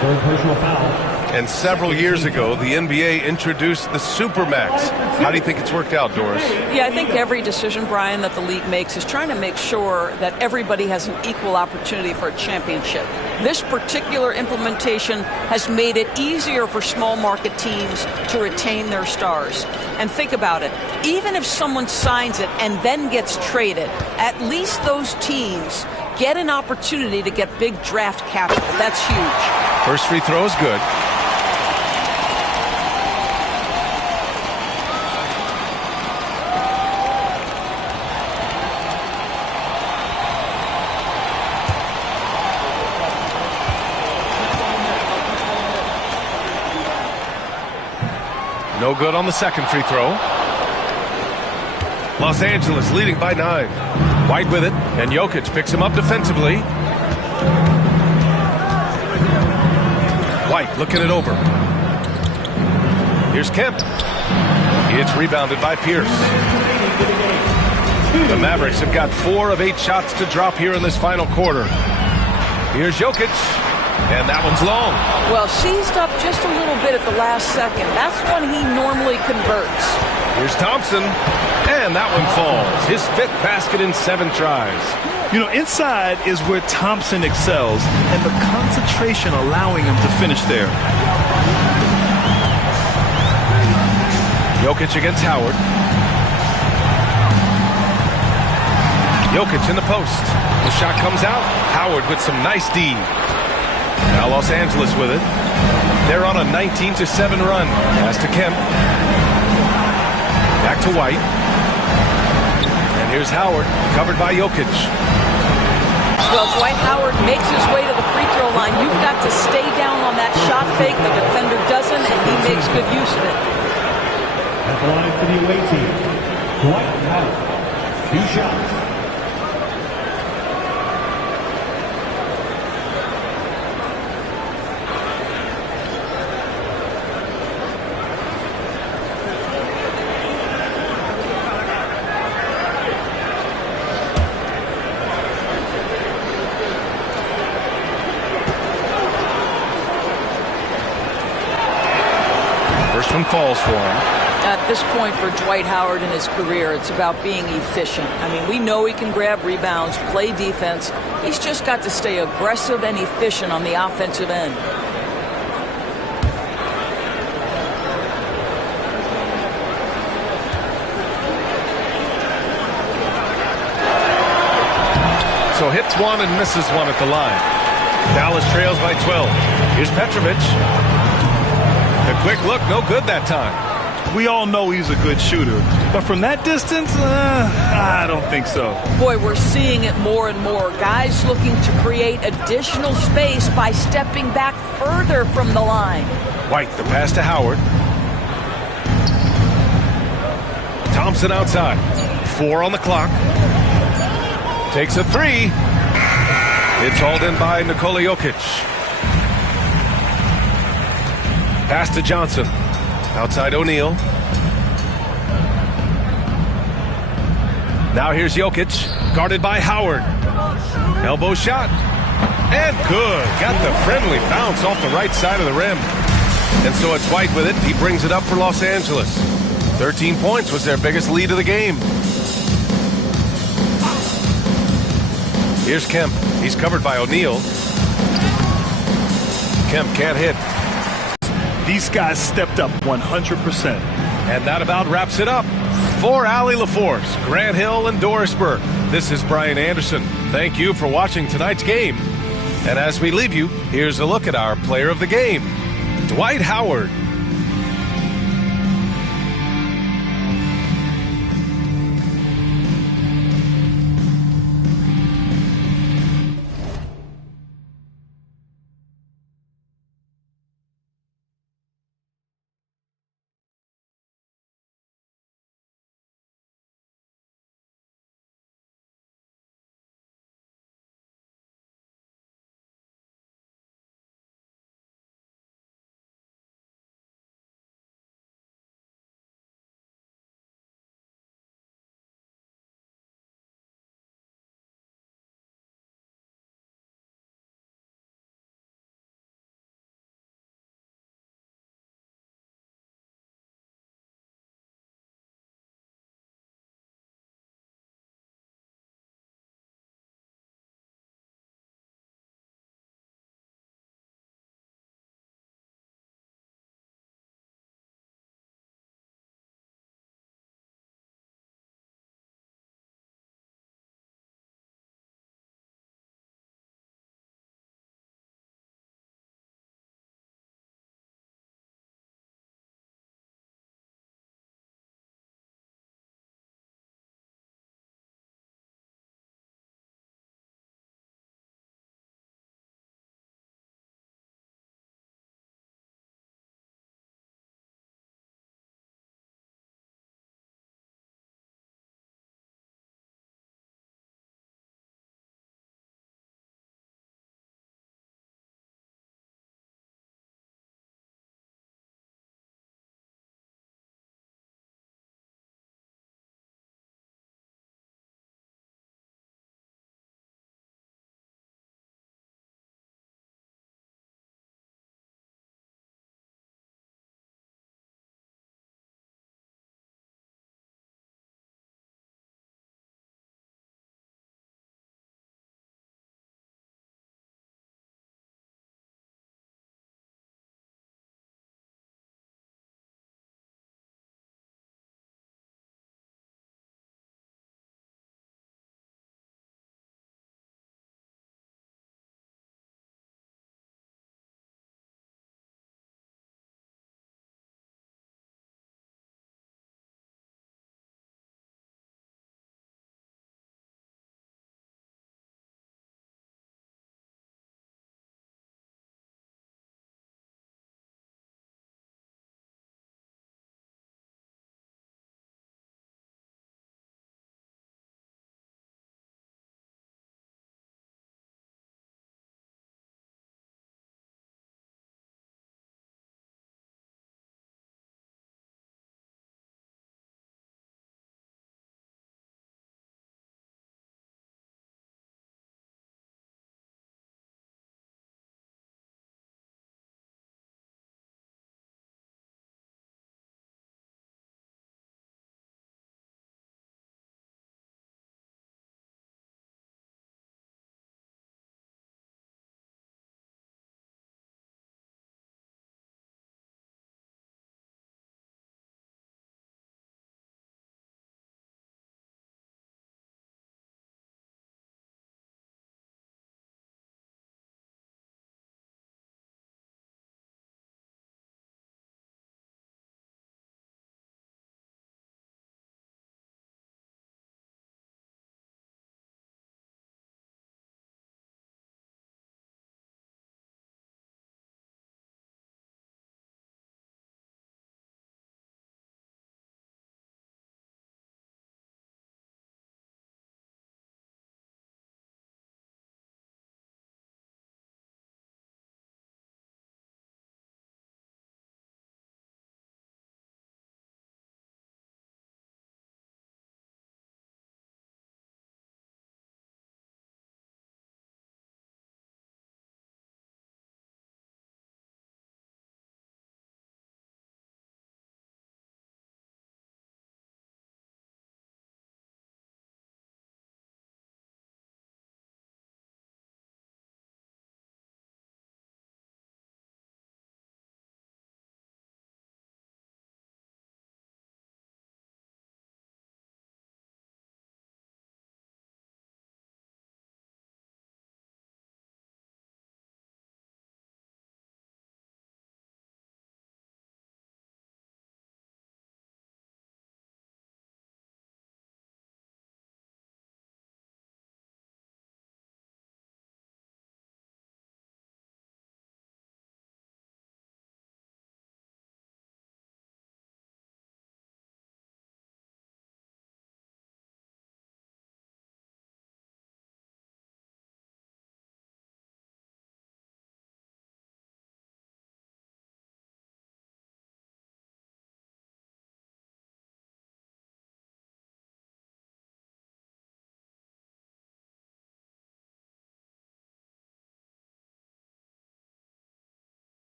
Third personal foul. And several years ago, the NBA introduced the Supermax. How do you think it's worked out, Doris? Yeah, I think every decision, Brian, that the league makes is trying to make sure that everybody has an equal opportunity for a championship. This particular implementation has made it easier for small market teams to retain their stars. And think about it. Even if someone signs it and then gets traded, at least those teams get an opportunity to get big draft capital. That's huge. First free throw is good. No good on the second free throw. Los Angeles leading by 9. White with it, and Jokic picks him up defensively. White looking it over. Here's Kemp. It's rebounded by Pierce. The Mavericks have got 4 of 8 shots to drop here in this final quarter. Here's Jokic. And that one's long. Well, seized up just a little bit at the last second. That's when he normally converts. Here's Thompson. And that one falls. His 5th basket in 7 tries. You know, inside is where Thompson excels, and the concentration allowing him to finish there. Jokic against Howard. Jokic in the post. The shot comes out. Howard with some nice D. Now Los Angeles with it. They're on a 19-7 run. Pass to Kemp. Back to White. And here's Howard, covered by Jokic. Well, Dwight Howard makes his way to the free throw line. You've got to stay down on that shot fake. The defender doesn't, and he makes good use of it. At the line for the away team, Dwight Howard. 2 shots. First one falls for him. At this point for Dwight Howard in his career, it's about being efficient. I mean, we know he can grab rebounds, play defense. He's just got to stay aggressive and efficient on the offensive end. So hits one and misses one at the line. Dallas trails by 12. Here's Petrovic. The quick look, no good that time. We all know he's a good shooter, but from that distance, I don't think so. Boy, we're seeing it more and more. Guys looking to create additional space by stepping back further from the line. White, the pass to Howard. Thompson outside. 4 on the clock. Takes a 3. It's hauled in by Nikola Jokic. Pass to Johnson. Outside O'Neal. Now here's Jokic, guarded by Howard. Elbow shot. And good. Got the friendly bounce off the right side of the rim. And so it's White with it. He brings it up for Los Angeles. 13 points was their biggest lead of the game. Here's Kemp. He's covered by O'Neal. Kemp can't hit. These guys stepped up 100%. And that about wraps it up. For Allie LaForce, Grant Hill, and Doris Burke, this is Brian Anderson. Thank you for watching tonight's game. And as we leave you, here's a look at our player of the game, Dwight Howard.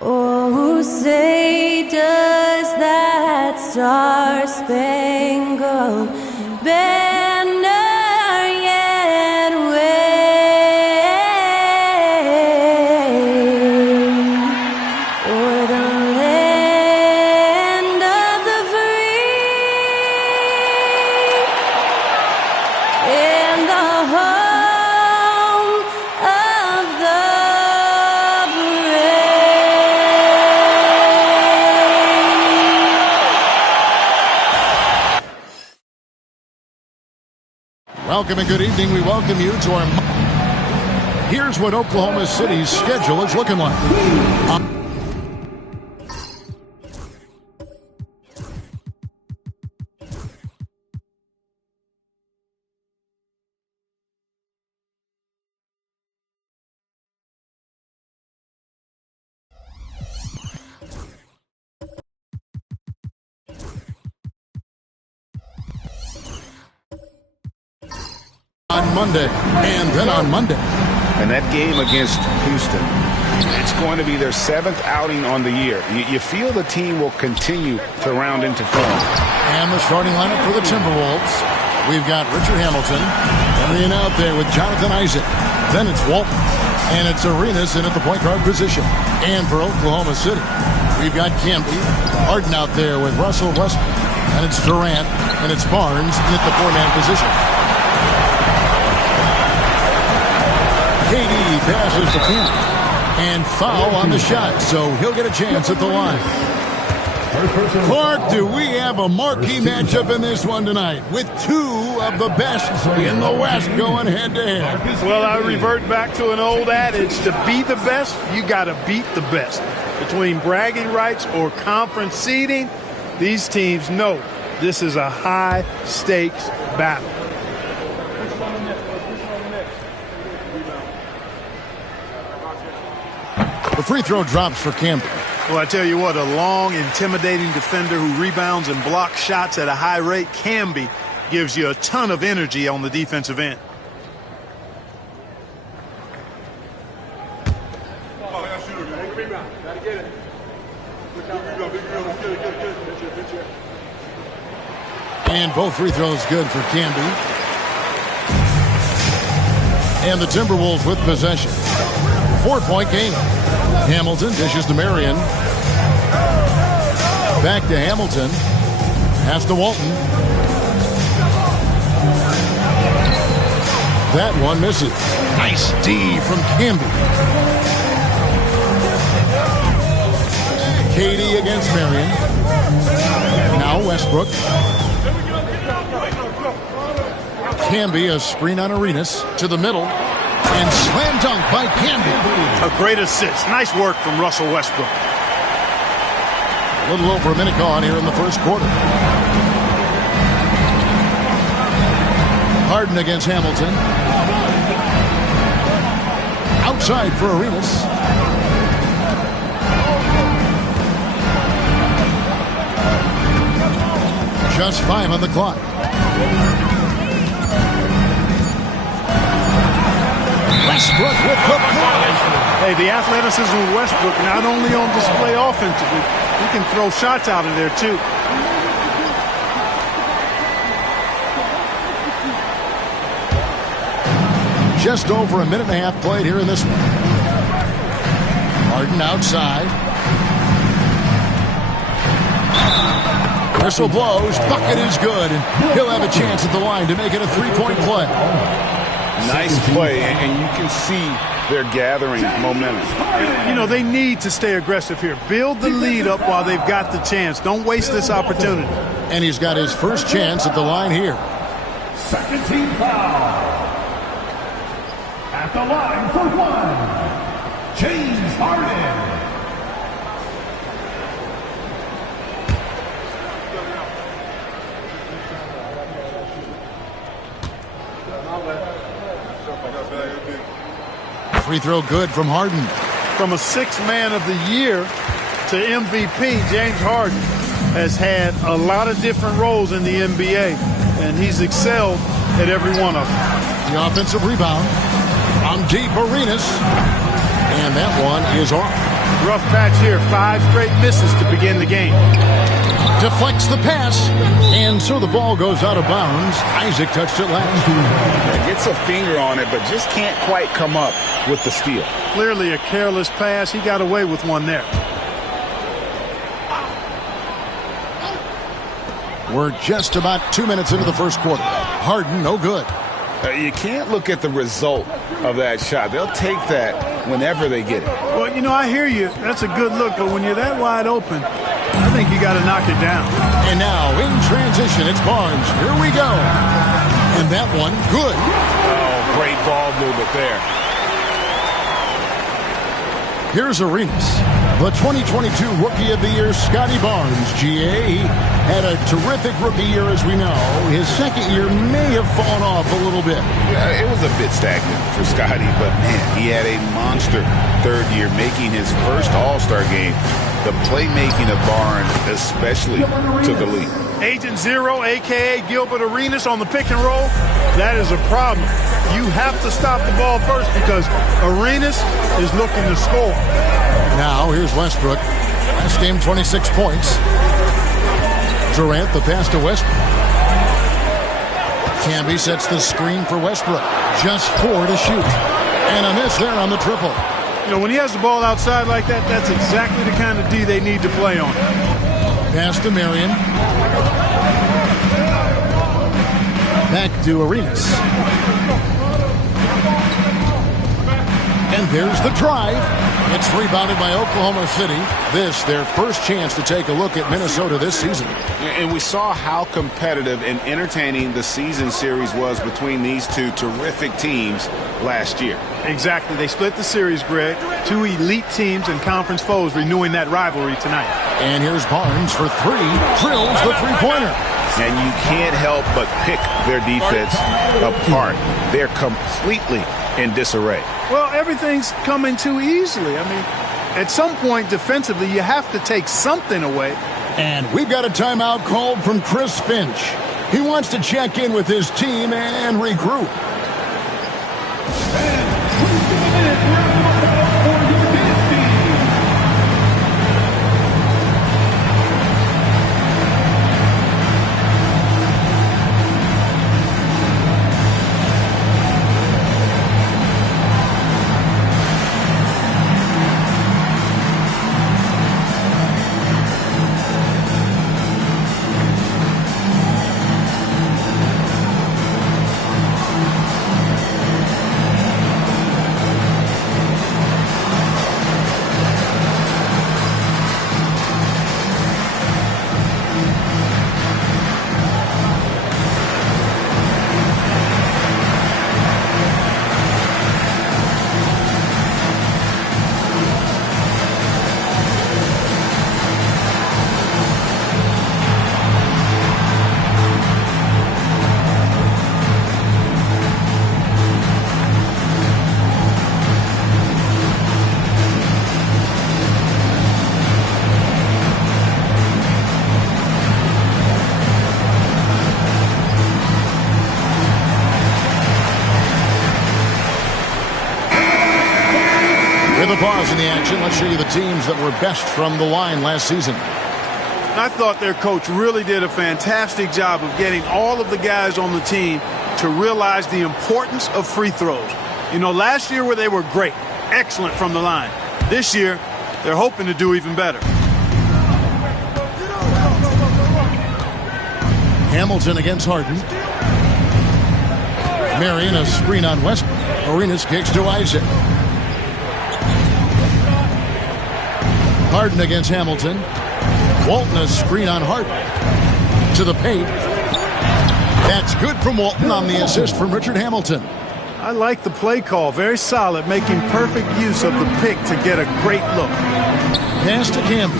Oh, say does that star-spangled banner yet wave o'er the land of the free and the home of the Welcome and good evening. We welcome you to our... Here's what Oklahoma City's schedule is looking like. On Monday, and then on Monday. And that game against Houston, it's going to be their 7th outing on the year. You feel the team will continue to round into form. And the starting lineup for the Timberwolves. We've got Richard Hamilton, and out there with Jonathan Isaac. Then it's Walton, and it's Arenas in at the point guard position. And for Oklahoma City, we've got Camby, Harden out there with Russell Westbrook, and it's Durant, and it's Barnes in at the 4-man position. KD passes to Camp and foul on the shot, so he'll get a chance at the line. Clark, do we have a marquee matchup in this one tonight with two of the best in the West going head-to-head? Well, I revert back to an old adage, to be the best, you got to beat the best. Between bragging rights or conference seeding, these teams know this is a high-stakes battle. The free throw drops for Campbell. Well, I tell you what, a long, intimidating defender who rebounds and blocks shots at a high rate, Camby, gives you a ton of energy on the defensive end. And both free throws good for Camby. And the Timberwolves with possession. 4-point game. Hamilton dishes to Marion. Back to Hamilton. Pass to Walton. That one misses. Nice D from Camby. KD against Marion. Now Westbrook. Camby, a screen on Arenas to the middle. And slam dunk by Camby. A great assist. Nice work from Russell Westbrook. A little over a minute gone here in the first quarter. Harden against Hamilton. Outside for Arenas. Just 5 on the clock. Westbrook with the block. Hey, the athleticism of Westbrook not only on display offensively, he can throw shots out of there too. Just over a minute and a half played here in this one. Harden outside. Whistle blows. Bucket is good. And he'll have a chance at the line to make it a three-point play. Nice play, and you can see they're gathering momentum. You know, they need to stay aggressive here. Build the lead up while they've got the chance. Don't waste this opportunity. And he's got his first chance at the line here. Second team foul. At the line for one, James Harden. Free throw good from Harden. From a sixth man of the year to MVP, James Harden has had a lot of different roles in the NBA, and he's excelled at every one of them. The offensive rebound on deep Arenas, and that one is off. Rough patch here. 5 straight misses to begin the game. Deflects the pass, and so the ball goes out of bounds. Isaac touched it last. Gets a finger on it, but just can't quite come up with the steal. Clearly a careless pass. He got away with one there. We're just about 2 minutes into the first quarter. Harden, no good. You can't look at the result of that shot. They'll take that whenever they get it. Well, you know, I hear you. That's a good look, but when you're that wide open, I think you got to knock it down. And now in transition, it's Barnes. Here we go. And that one, good. Oh, great ball movement there. Here's Arenas. The 2022 Rookie of the Year, Scotty Barnes. GA, he had a terrific rookie year, as we know. His second year may have fallen off a little bit. Yeah, it was a bit stagnant for Scotty, but man, he had a monster third year, making his first All-Star game. The playmaking of Barnes especially took a leap. Agent Zero, a.k.a. Gilbert Arenas on the pick and roll, that is a problem. You have to stop the ball first because Arenas is looking to score. Now, here's Westbrook. Last game, 26 points. Durant, the pass to Westbrook. Camby sets the screen for Westbrook. Just 4 to shoot. And a miss there on the triple. You know, when he has the ball outside like that, that's exactly the kind of D they need to play on. Pass to Marion. Back to Arenas. And there's the drive. It's rebounded by Oklahoma City. This, their first chance to take a look at Minnesota this season. And we saw how competitive and entertaining the season series was between these two terrific teams last year. Exactly. They split the series, Greg. 2 elite teams and conference foes renewing that rivalry tonight. And here's Barnes for 3. Drills the three-pointer. And you can't help but pick their defense apart. They're completely in disarray. Well, everything's coming too easily. I mean, at some point defensively, you have to take something away. And we've got a timeout called from Chris Finch. He wants to check in with his team and regroup. With a pause in the action, let's show you the teams that were best from the line last season. I thought their coach really did a fantastic job of getting all of the guys on the team to realize the importance of free throws. You know, last year where they were great, excellent from the line. This year, they're hoping to do even better. Hamilton against Harden. Marion, a screen on Westbrook. Arenas kicks to Isaac. Harden against Hamilton. Walton, a screen on Harden. To the paint. That's good from Walton on the assist from Richard Hamilton. I like the play call. Very solid, making perfect use of the pick to get a great look. Pass to Camby.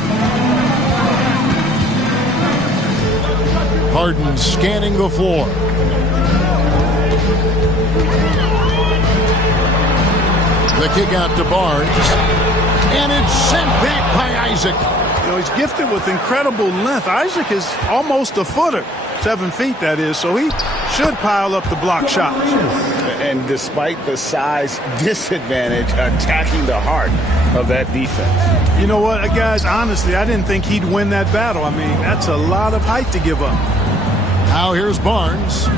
Harden scanning the floor. The kick out to Barnes. And it's sent back by Isaac. You know, he's gifted with incredible length. Isaac is almost a footer. 7 feet, that is, so he should pile up the block shots. And despite the size disadvantage, attacking the heart of that defense. You know what, guys, honestly, I didn't think he'd win that battle. I mean, that's a lot of height to give up. Now here's Barnes.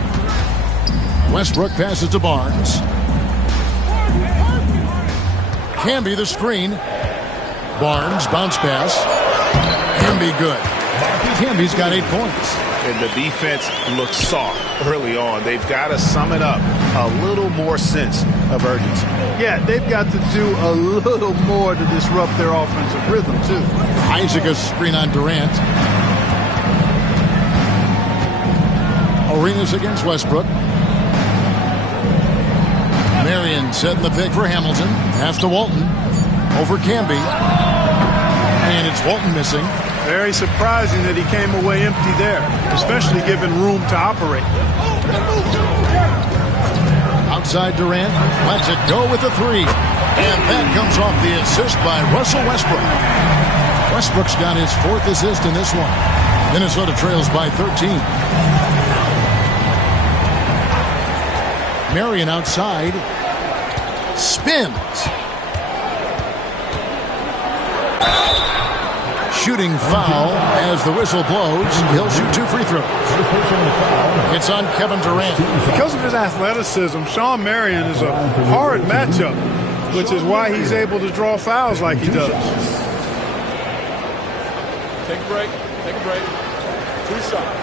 Westbrook passes to Barnes. Camby the screen. Barnes bounce pass. Camby good. Camby's got 8 points. And the defense looks soft early on. They've got to sum it up. A little more sense of urgency. Yeah, they've got to do a little more to disrupt their offensive rhythm, too. Isaac a screen on Durant. Arenas against Westbrook. Marion setting the pick for Hamilton. Pass to Walton. Over Camby. And it's Walton missing. Very surprising that he came away empty there, especially given room to operate. Outside Durant, lets it go with the 3. And that comes off the assist by Russell Westbrook. Westbrook's got his 4th assist in this one. Minnesota trails by 13. Marion outside. Spins. Shooting foul as the whistle blows. He'll shoot 2 free throws. It's on Kevin Durant. Because of his athleticism, Shawn Marion is a hard matchup, which is why he's able to draw fouls like he does. Take a break. Take a break. 2 shots.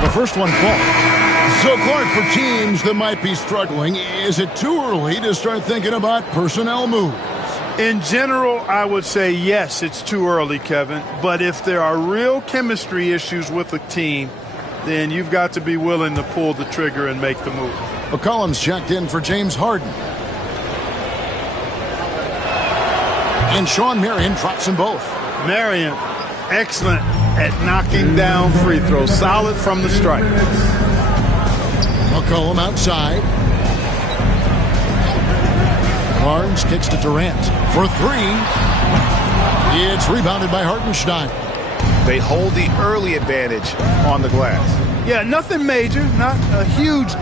The first one falls. So, Clark, for teams that might be struggling, is it too early to start thinking about personnel moves? In general, I would say yes, it's too early, Kevin. But if there are real chemistry issues with the team, then you've got to be willing to pull the trigger and make the move. McCollum's checked in for James Harden. And Shawn Marion drops them both. Marion, excellent at knocking down free throws. Solid from the stripe. McCollum outside. Barnes kicks to Durant for 3. It's rebounded by Hartenstein. They hold the early advantage on the glass. Yeah, nothing major, not a huge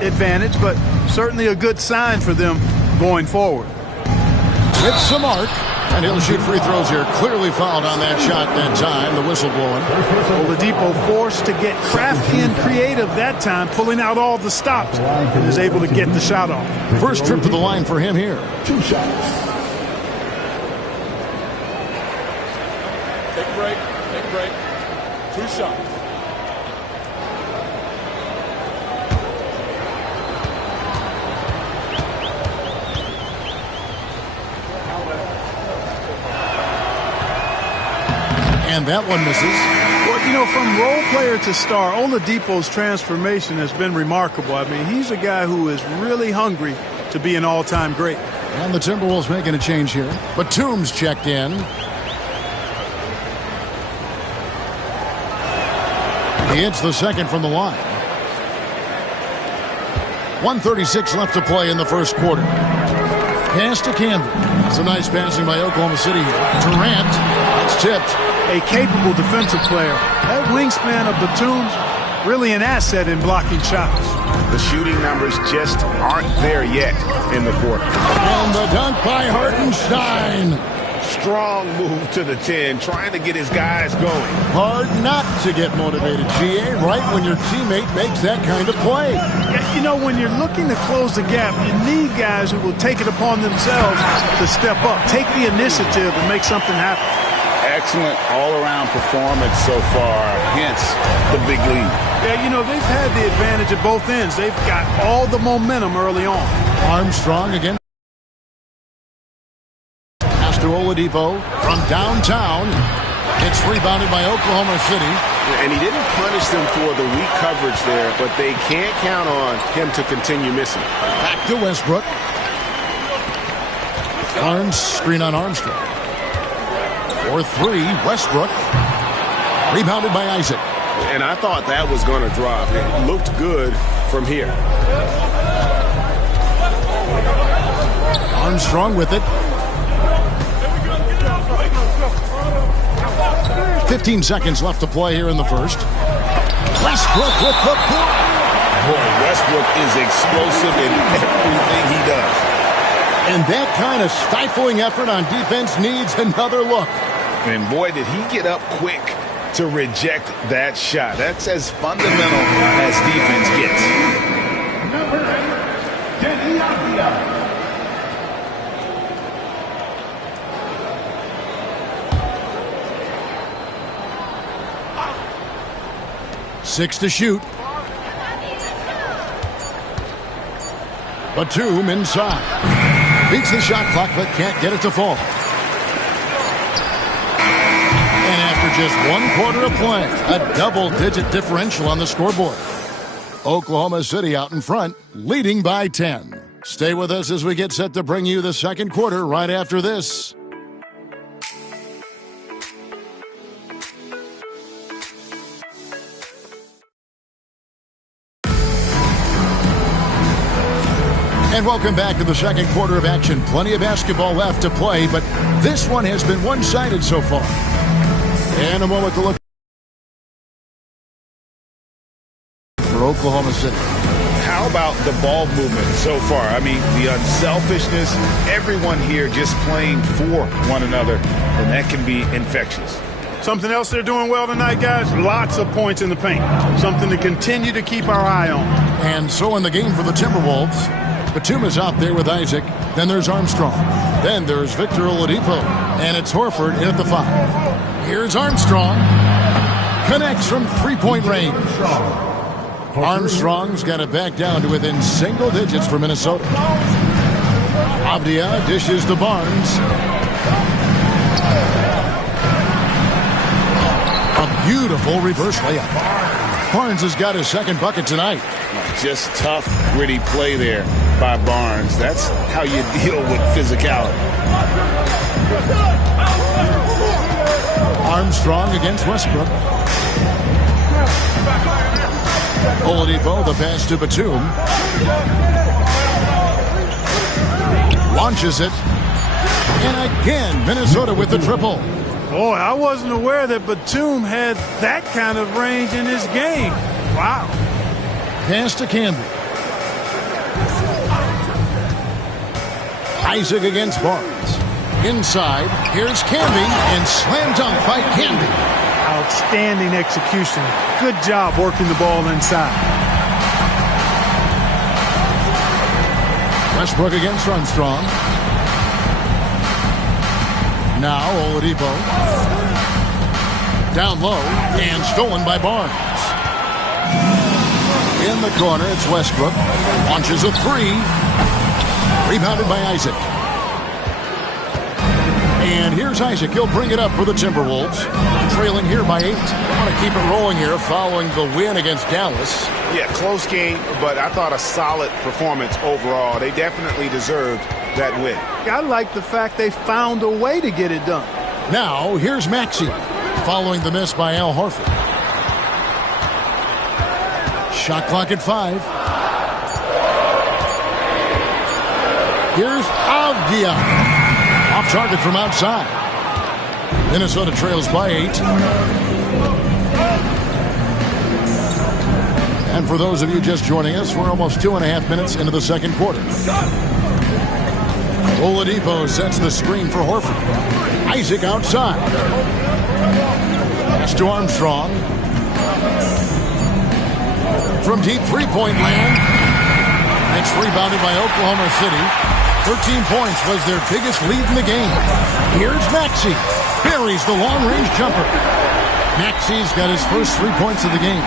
advantage, but certainly a good sign for them going forward. It's the mark. And he'll shoot free throws here. Clearly fouled on that shot that time. The whistle blowing. Oladipo forced to get crafty and creative that time, pulling out all the stops, and is able to get the shot off. First trip to the line for him here. 2 shots. Take a break. Take a break. 2 shots. And that one misses. Well, you know, from role player to star, Oladipo's transformation has been remarkable. I mean, he's a guy who is really hungry to be an all-time great. And the Timberwolves making a change here. Batum's checked in. He hits the second from the line. 1:36 left to play in the first quarter. Pass to Campbell. It's a nice passing by Oklahoma City here. Durant. It's tipped. a capable defensive player. That wingspan of Batum's really an asset in blocking shots. The shooting numbers just aren't there yet in the quarter. And the dunk by Hartenstein. Strong move to the 10, trying to get his guys going. Hard not to get motivated, GA, right when your teammate makes that kind of play. You know, when you're looking to close the gap, you need guys who will take it upon themselves to step up, take the initiative and make something happen. Excellent all-around performance so far, hence the big lead. Yeah, you know, they've had the advantage at both ends. They've got all the momentum early on. Armstrong again. Pass to Oladipo from downtown. It's rebounded by Oklahoma City. And he didn't punish them for the weak coverage there, but they can't count on him to continue missing. Back to Westbrook. Barnes screen on Armstrong. For three, Westbrook. Rebounded by Isaac. And I thought that was going to drop. It looked good from here. Armstrong with it. 15 seconds left to play here in the first. Westbrook with the block. Boy, Westbrook is explosive in everything he does. And that kind of stifling effort on defense needs another look. And boy, did he get up quick to reject that shot. That's as fundamental as defense gets. Number 8, Denny Avdia. Six to shoot. Batum inside. Beats the shot clock, but can't get it to fall. And after just 1 quarter of play, a double-digit differential on the scoreboard. Oklahoma City out in front, leading by 10. Stay with us as we get set to bring you the second quarter right after this. And welcome back to the second quarter of action. Plenty of basketball left to play, but this one has been one-sided so far. And a moment to look for Oklahoma City. How about the ball movement so far? I mean, the unselfishness, everyone here just playing for one another, and that can be infectious. Something else they're doing well tonight, guys, lots of points in the paint. Something to continue to keep our eye on. And so in the game for the Timberwolves, Batum is out there with Isaac. Then there's Armstrong. Then there's Victor Oladipo. And it's Horford in at the 5. Here's Armstrong. Connects from three-point range. Armstrong's got it back down to within single digits for Minnesota. Avdia dishes to Barnes. A beautiful reverse layup. Barnes has got his second bucket tonight. Just tough, gritty play there by Barnes. That's how you deal with physicality. Armstrong against Westbrook. Oladipo, the pass to Batum. Launches it. And again, Minnesota with the triple. Boy, I wasn't aware that Batum had that kind of range in his game. Wow. Pass to Camby. Isaac against Barnes. Inside, here's Camby, and slam dunk by Camby. Outstanding execution. Good job working the ball inside. Westbrook against Armstrong. Now Oladipo. Down low, and stolen by Barnes. In the corner, it's Westbrook. Launches a 3. Rebounded by Isaac. And here's Isaac. He'll bring it up for the Timberwolves. Trailing here by 8. I want to keep it rolling here following the win against Dallas. Yeah, close game, but I thought a solid performance overall. They definitely deserved that win. I like the fact they found a way to get it done. Now, here's Maxey. Following the miss by Al Horford. Shot clock at 5. Here's Avdia. Off target from outside. Minnesota trails by 8. And for those of you just joining us, we're almost 2.5 minutes into the second quarter. Oladipo sets the screen for Horford. Isaac outside. Pass to Armstrong. From deep three-point land. It's rebounded by Oklahoma City. 13 points was their biggest lead in the game. Here's Maxey. Buries the long-range jumper. Maxey's got his first 3 points of the game.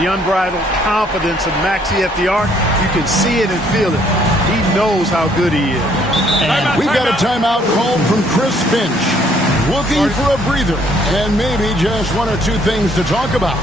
The unbridled confidence of Maxey at the arc, you can see it and feel it. He knows how good he is. And we've got a timeout called from Chris Finch. Looking for a breather and maybe just 1 or 2 things to talk about.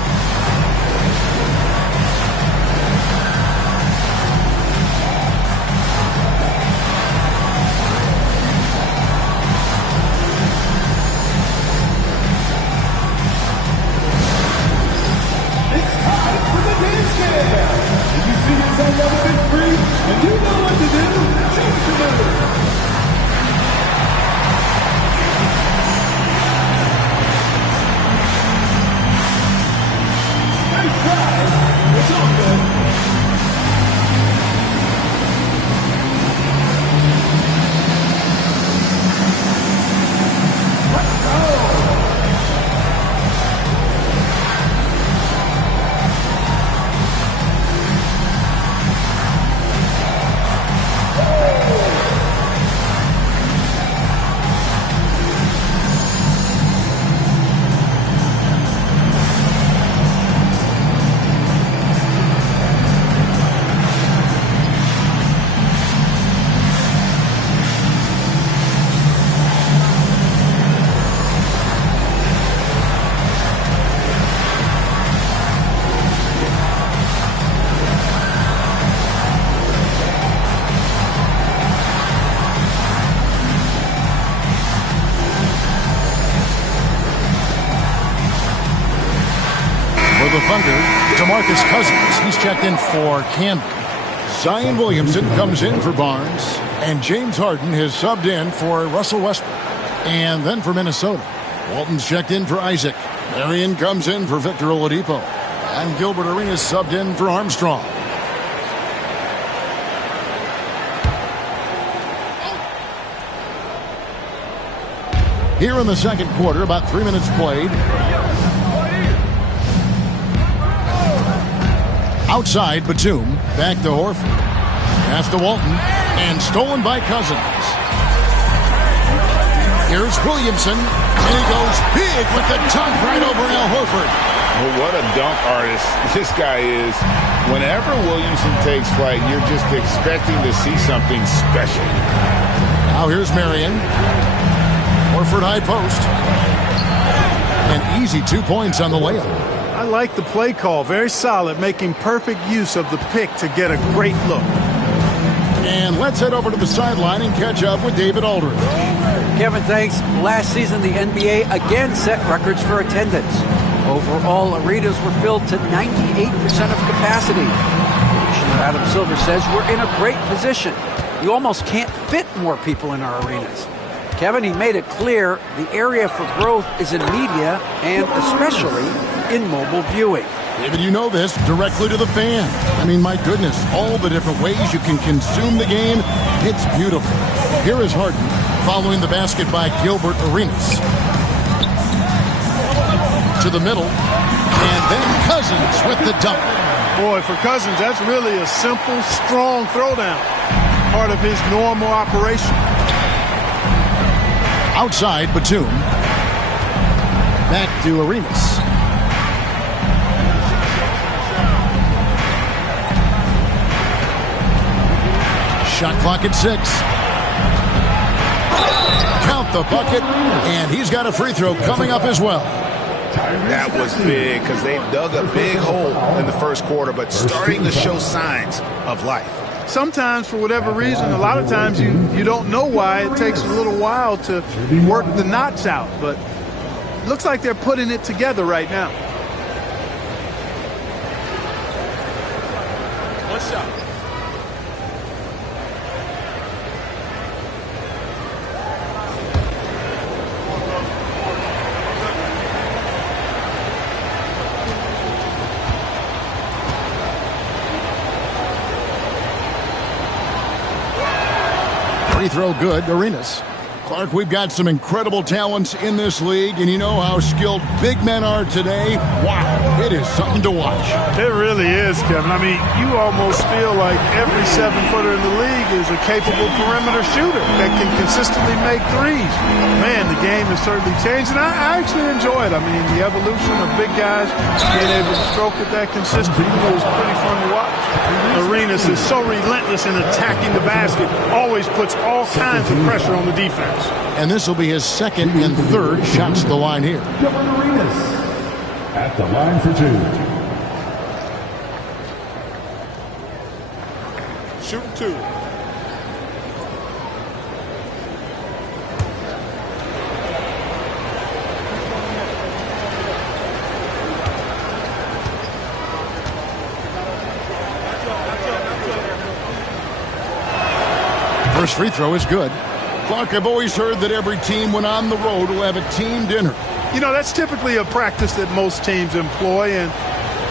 The Thunder, DeMarcus Cousins. He's checked in for Camden. Zion Williamson comes in for Barnes. And James Harden has subbed in for Russell Westbrook. And then for Minnesota, Walton's checked in for Isaac. Marion comes in for Victor Oladipo. And Gilbert Arenas subbed in for Armstrong. Here in the second quarter, about 3 minutes played. Outside, Batum. Back to Horford. Pass to Walton. And stolen by Cousins. Here's Williamson. And he goes big with the dunk right over Al Horford. Well, what a dunk artist this guy is. Whenever Williamson takes flight, you're just expecting to see something special. Now here's Marion. Horford high post. An easy 2 points on the layup. I like the play call. Very solid, making perfect use of the pick to get a great look. And let's head over to the sideline and catch up with David Aldridge. Kevin, thanks. Last season, the NBA again set records for attendance. Overall, arenas were filled to 98% of capacity. Commissioner Adam Silver says we're in a great position. You almost can't fit more people in our arenas. Kevin, he made it clear the area for growth is in media and especially in mobile viewing. David, you know this, directly to the fan. I mean, my goodness, all the different ways you can consume the game. It's beautiful. Here is Harden following the basket by Gilbert Arenas. To the middle, and then Cousins with the dunk. Boy, for Cousins, that's really a simple, strong throwdown. Part of his normal operation. Outside, Batum. Back to Arenas. Shot clock at 6. Count the bucket, and he's got a free throw coming up as well. That was big because they dug a big hole in the first quarter, but starting to show signs of life. Sometimes, for whatever reason, a lot of times you don't know why. It takes a little while to work the knots out, but it looks like they're putting it together right now. What's up? throw good. Arenas. Clark, we've got some incredible talents in this league, and you know how skilled big men are today. Wow, it is something to watch. It really is, Kevin. I mean, you almost feel like every 7-footer in the league is a capable perimeter shooter that can consistently make threes. Man, the game has certainly changed, and I actually enjoy it. I mean, the evolution of big guys being able to stroke it that consistently is pretty fun to watch. Arenas is so relentless in attacking the basket, always puts all kinds of pressure on the defense. And this will be his second and third shots to the line here. Dylan Arenas at the line for 2. Shooting 2. First free throw is good. Clark, I've always heard that every team when on the road will have a team dinner. You know, that's typically a practice that most teams employ, and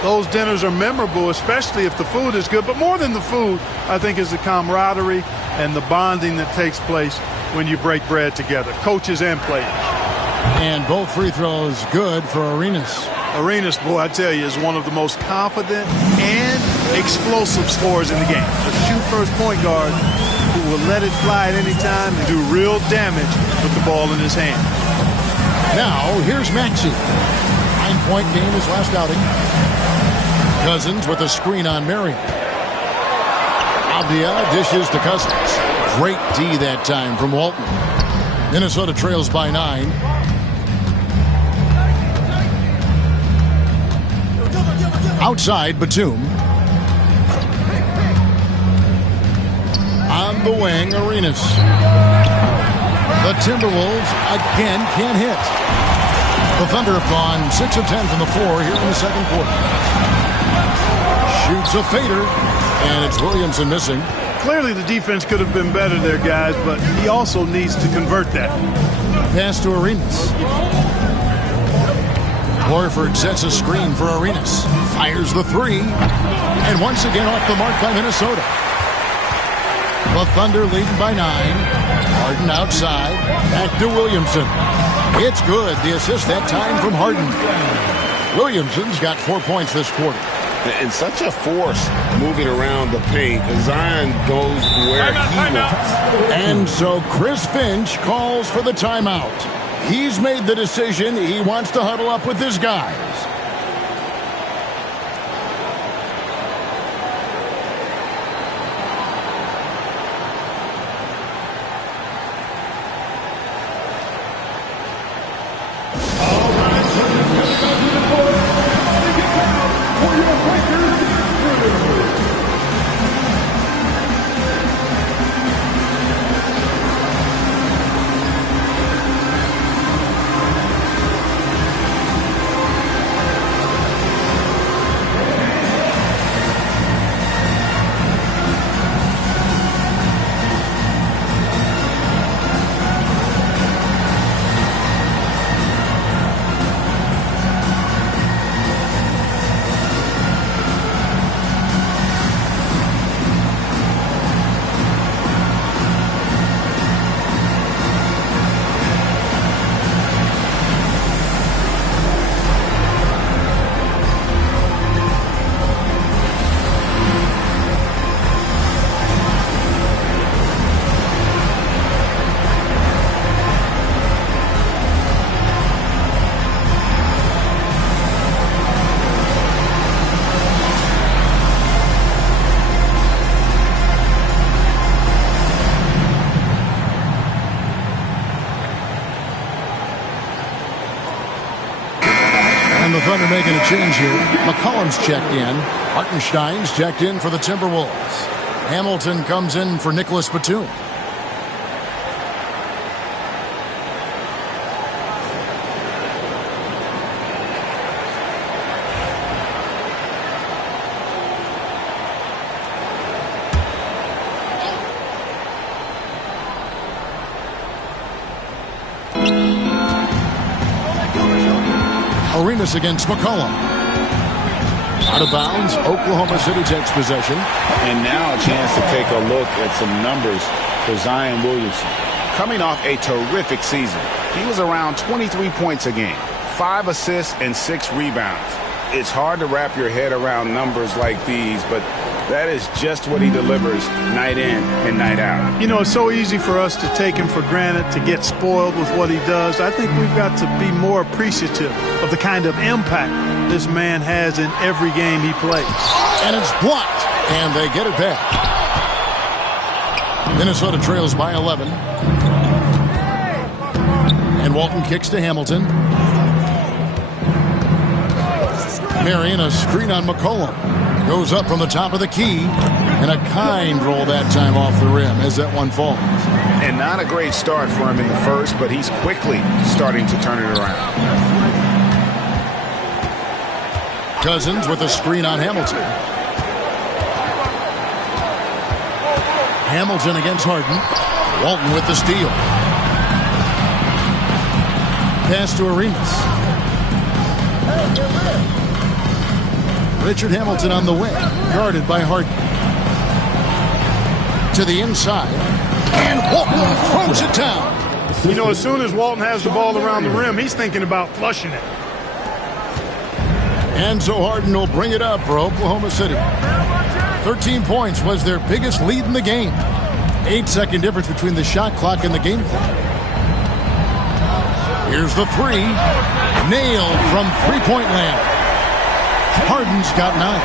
those dinners are memorable, especially if the food is good. But more than the food, I think, is the camaraderie and the bonding that takes place when you break bread together, coaches and players. And both free throws good for Arenas. Arenas, boy, I tell you, is one of the most confident and explosive scorers in the game. A true first point guard who will let it fly at any time and do real damage with the ball in his hand. Now, here's Maxey. 9-point game his last outing. Cousins with a screen on Marion. Abdia dishes to Cousins. Great D that time from Walton. Minnesota trails by 9. Outside, Batum. On the wing, Arenas. The Timberwolves again can't hit. The Thunder have gone 6 of 10 from the floor here in the second quarter. Shoots a fader, and it's Williamson missing. Clearly the defense could have been better there, guys, but he also needs to convert that. Pass to Arenas. Horford sets a screen for Arenas. Fires the three. And once again off the mark by Minnesota. The Thunder leading by 9. Harden outside. Back to Williamson. It's good. The assist that time from Harden. Williamson's got 4 points this quarter. And such a force moving around the paint. Zion goes where he wants. And so Chris Finch calls for the timeout. He's made the decision. He wants to huddle up with his guys. The Thunder making a change here. McCollum's checked in. Hartenstein's checked in for the Timberwolves. Hamilton comes in for Nicholas Batum. Arenas against McCollum. Out of bounds, Oklahoma City takes possession. And now a chance to take a look at some numbers for Zion Williamson. Coming off a terrific season, he was around 23 points a game, 5 assists, and 6 rebounds. It's hard to wrap your head around numbers like these, but that is just what he delivers night in and night out. You know, it's so easy for us to take him for granted, to get spoiled with what he does. I think we've got to be more appreciative of the kind of impact this man has in every game he plays. And it's blocked, and they get it back. Minnesota trails by 11. And Walton kicks to Hamilton. Marion, a screen on McCollum. Goes up from the top of the key. And a kind roll that time off the rim as that one falls. And not a great start for him in the first, but he's quickly starting to turn it around. Cousins with a screen on Hamilton. Hamilton against Harden. Walton with the steal. Pass to Arenas. Richard Hamilton on the wing, guarded by Harden. To the inside, and Walton throws it down. You know, as soon as Walton has the ball around the rim, he's thinking about flushing it. And so Harden will bring it up for Oklahoma City. 13 points was their biggest lead in the game. 8-second difference between the shot clock and the game clock. Here's the three. Nailed from three-point land. Harden's got 9.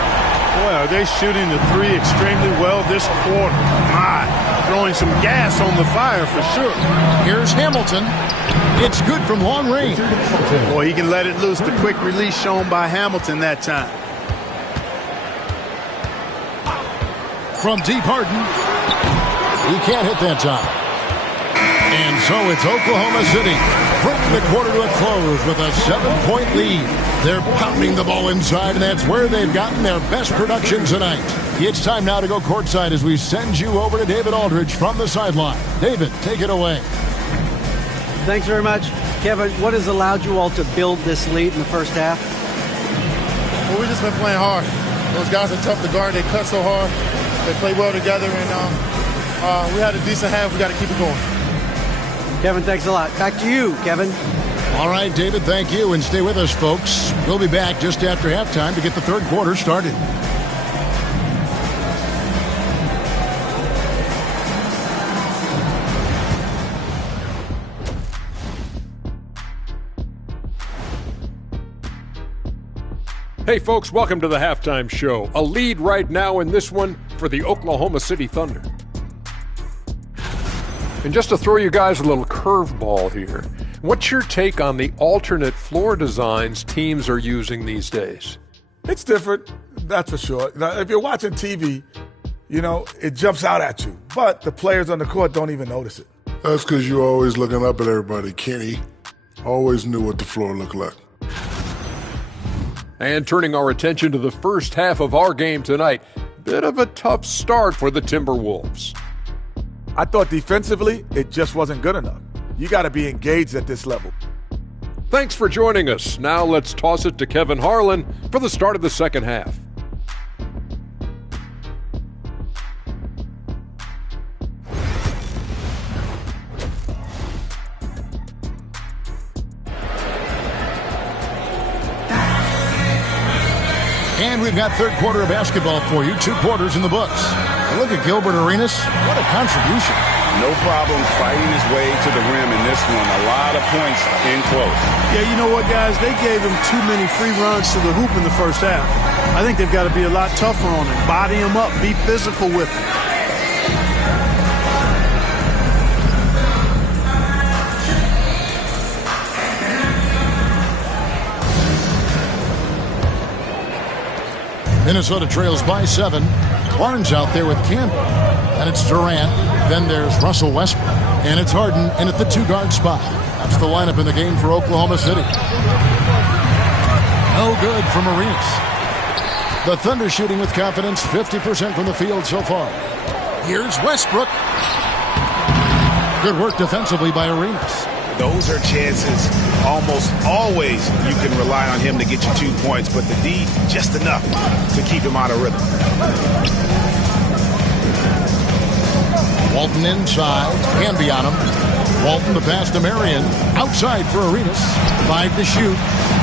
Boy, are they shooting the three extremely well this quarter. My, throwing some gas on the fire for sure. Here's Hamilton. It's good from long range. Boy, he can let it loose. The quick release shown by Hamilton that time. From deep, Harden. He can't hit that time. And so it's Oklahoma City bringing the quarter to a close with a 7-point lead. They're pounding the ball inside, and that's where they've gotten their best production tonight. It's time now to go courtside as we send you over to David Aldridge from the sideline. David, take it away. Thanks very much. Kevin, what has allowed you all to build this lead in the first half? Well, we've just been playing hard. Those guys are tough to guard. They cut so hard. They play well together, and we had a decent half. We got to keep it going. Kevin, thanks a lot. Back to you, Kevin. All right, David, thank you. And stay with us, folks. We'll be back just after halftime to get the third quarter started. Hey, folks, welcome to the halftime show. A lead right now in this one for the Oklahoma City Thunder. And just to throw you guys a little curveball here, what's your take on the alternate floor designs teams are using these days? It's different, that's for sure. Now, if you're watching TV, you know, it jumps out at you. But the players on the court don't even notice it. That's because you're always looking up at everybody. Kenny always knew what the floor looked like. And turning our attention to the first half of our game tonight, bit of a tough start for the Timberwolves. I thought defensively, it just wasn't good enough. You got to be engaged at this level. Thanks for joining us. Now let's toss it to Kevin Harlan for the start of the second half. And we've got third quarter of basketball for you. 2 quarters in the books. And look at Gilbert Arenas. What a contribution. No problem fighting his way to the rim in this one. A lot of points in close. Yeah, you know what, guys? They gave him too many free runs to the hoop in the first half. I think they've got to be a lot tougher on him. Body him up. Be physical with him. Minnesota trails by 7. Barnes out there with Campbell. And it's Durant. Then there's Russell Westbrook. And it's Harden in at the 2-guard spot. That's the lineup in the game for Oklahoma City. No good from Arenas. The Thunder shooting with confidence, 50% from the field so far. Here's Westbrook. Good work defensively by Arenas. Those are chances almost always you can rely on him to get you 2 points, but the D just enough to keep him out of rhythm. Walton inside. Canby on him. Walton the pass to Marion. Outside for Arenas. 5 to shoot.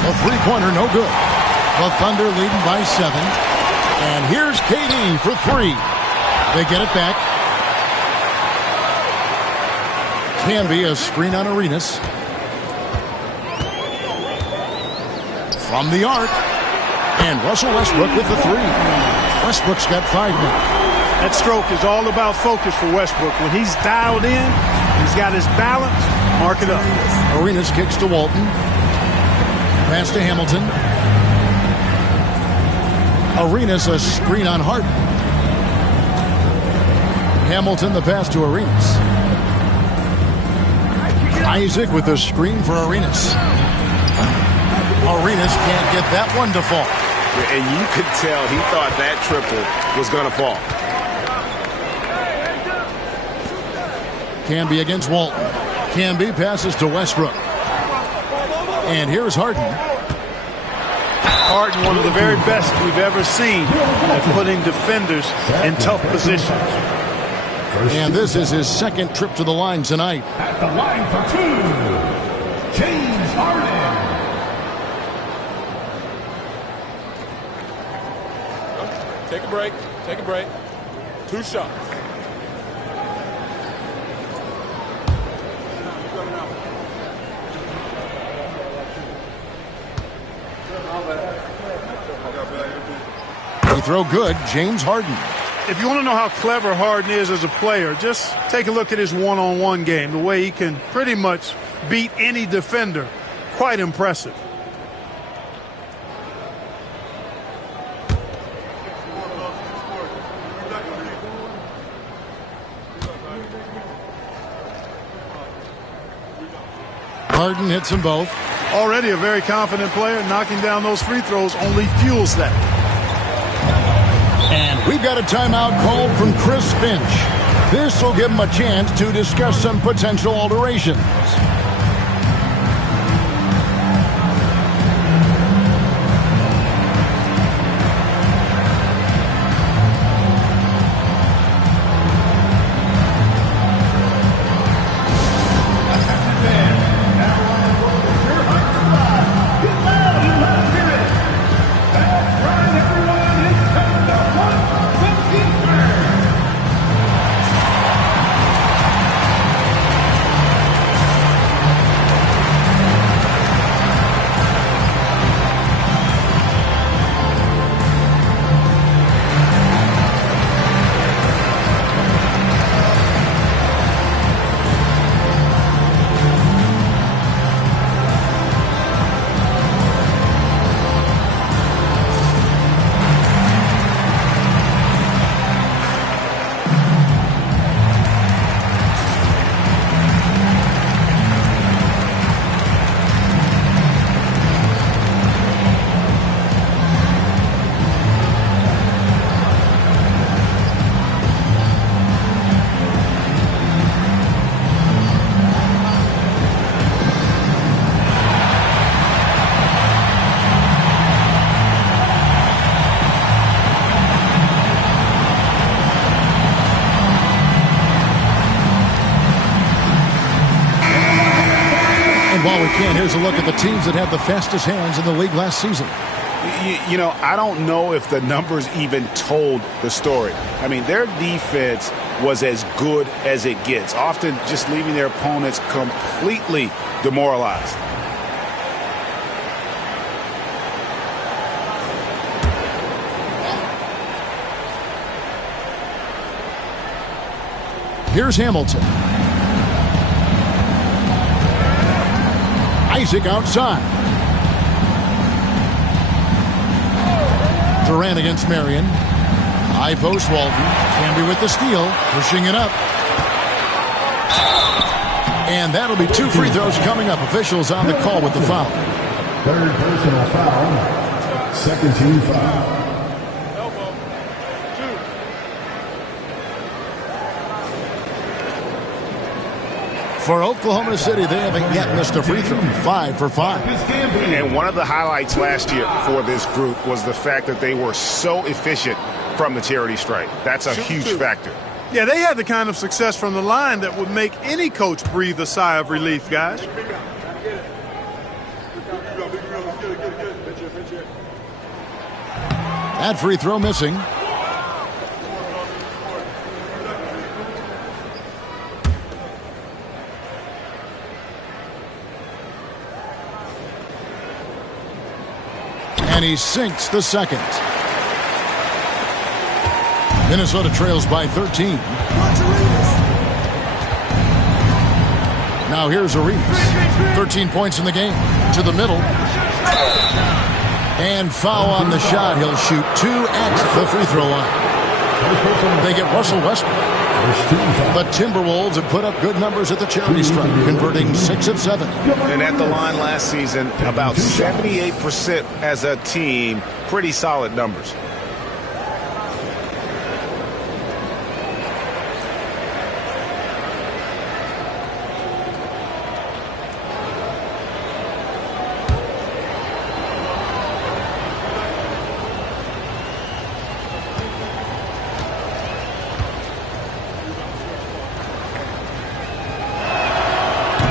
A three-pointer, no good. The Thunder leading by 7. And here's KD for 3. They get it back. Canby, a screen on Arenas. From the arc. And Russell Westbrook with the 3. Westbrook's got 5 now. That stroke is all about focus for Westbrook. When he's dialed in, he's got his balance, mark it up. Arenas kicks to Walton. Pass to Hamilton. Arenas a screen on Harden. Hamilton the pass to Arenas. Isaac with a screen for Arenas. Arenas can't get that one to fall. And you could tell he thought that triple was going to fall. Canby against Walton. Canby passes to Westbrook. And here's Harden. Harden, one of the very best we've ever seen at putting defenders in tough positions. And this is his second trip to the line tonight. At the line for 2, James Harden. Take a break. Take a break. 2 shots. They throw good, James Harden. If you want to know how clever Harden is as a player, just take a look at his one-on-one game. The way he can pretty much beat any defender. Quite impressive. Harden hits them both. Already a very confident player. Knocking down those free throws only fuels that. And we've got a timeout called from Chris Finch. This will give him a chance to discuss some potential alterations. Here's a look at the teams that had the fastest hands in the league last season. You know, I don't know if the numbers even told the story. I mean, their defense was as good as it gets, often just leaving their opponents completely demoralized. Here's Hamilton. Isaac outside. Durant against Marion. High post Walton. Canby with the steal. Pushing it up. And that'll be 2 free throws coming up. Officials on the call with the foul. Third personal foul. Second team foul. For Oklahoma City, they haven't yet missed a free throw. 5 for 5. And one of the highlights last year for this group was the fact that they were so efficient from the charity stripe. That's a huge factor. Yeah, they had the kind of success from the line that would make any coach breathe a sigh of relief, guys. That free throw missing. And he sinks the second. Minnesota trails by 13. Now here's Arenas. 13 points in the game. To the middle. And foul on the shot. He'll shoot 2 at the free throw line. They get Russell Westbrook. The Timberwolves have put up good numbers at the charity stripe, converting 6 of 7. And at the line last season, about 78% as a team. Pretty solid numbers.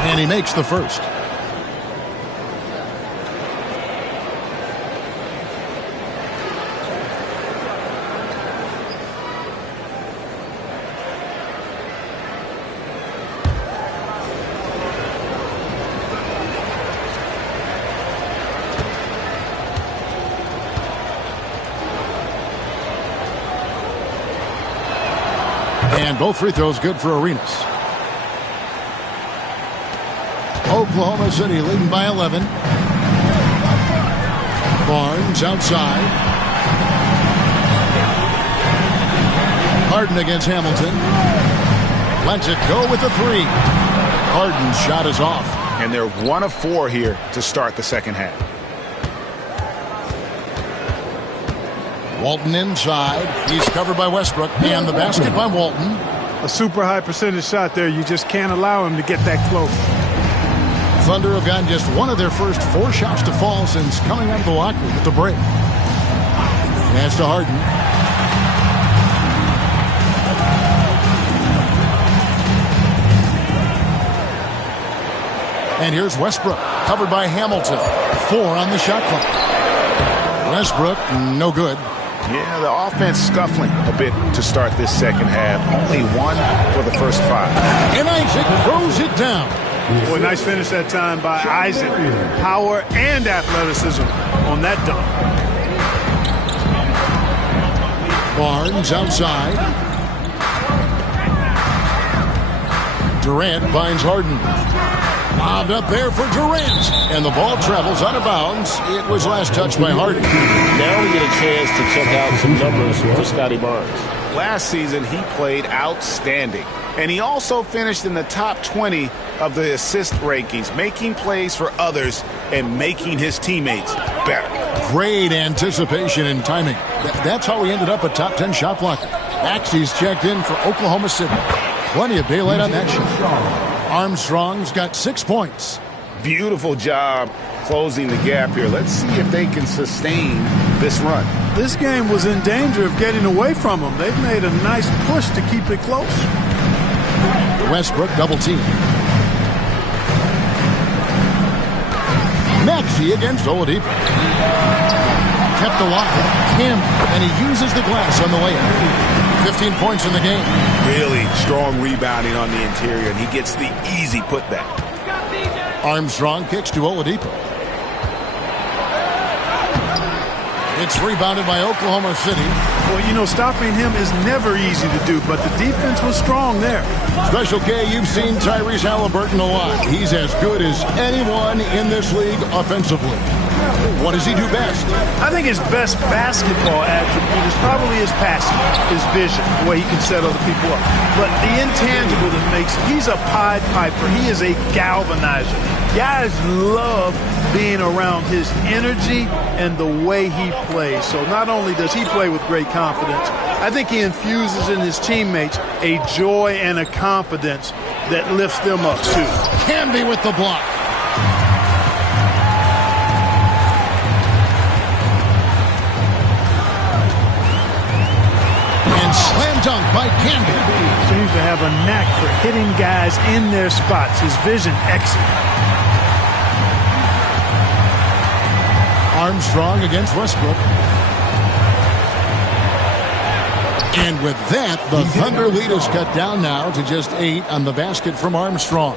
And he makes the first. And both free throws good for Arenas. Oklahoma City leading by 11. Barnes outside. Harden against Hamilton. Lets it go with the 3. Harden's shot is off. And they're 1 of 4 here to start the second half. Walton inside. He's covered by Westbrook. And the basket by Walton. A super high percentage shot there. You just can't allow him to get that close. Thunder have gotten just 1 of their first 4 shots to fall since coming out of the locker room at the break. Pass to Harden. And here's Westbrook, covered by Hamilton. 4 on the shot clock. Westbrook, no good. Yeah, the offense scuffling a bit to start this second half. Only 1 for the first 5. And Isaac throws it down. Boy, nice finish that time by Isaac. Power and athleticism on that dunk. Barnes outside. Durant finds Harden. Lobbed up there for Durant. And the ball travels out of bounds. It was last touched by Harden. Now we get a chance to check out some numbers for Scotty Barnes. Last season, he played outstanding. And he also finished in the top 20 of the assist rankings, making plays for others and making his teammates better. Great anticipation and timing. That's how he ended up a top 10 shot blocker. Maxey's checked in for Oklahoma City. Plenty of daylight on that shot. Armstrong's got 6 points. Beautiful job closing the gap here. Let's see if they can sustain this run. This game was in danger of getting away from them. They've made a nice push to keep it close. Westbrook double team. Maxey against Oladipo. Kept alive. Him, and he uses the glass on the layup. 15 points in the game. Really strong rebounding on the interior, and he gets the easy putback. Armstrong kicks to Oladipo. It's rebounded by Oklahoma City. Well, you know, stopping him is never easy to do, but the defense was strong there. Special K, you've seen Tyrese Halliburton a lot. He's as good as anyone in this league offensively. What does he do best? I think his best basketball attribute is probably his passing, his vision, the way he can set other people up. But the intangible that makes him, he's a Pied Piper. He is a galvanizer. Guys love being around his energy and the way he plays. So not only does he play with great confidence, I think he infuses in his teammates a joy and a confidence that lifts them up too. Canby with the block. And slammed dunk by Canby. Seems to have a knack for hitting guys in their spots. His vision excellent. Armstrong against Westbrook. And with that, the Thunder lead is cut down now to just 8 on the basket from Armstrong.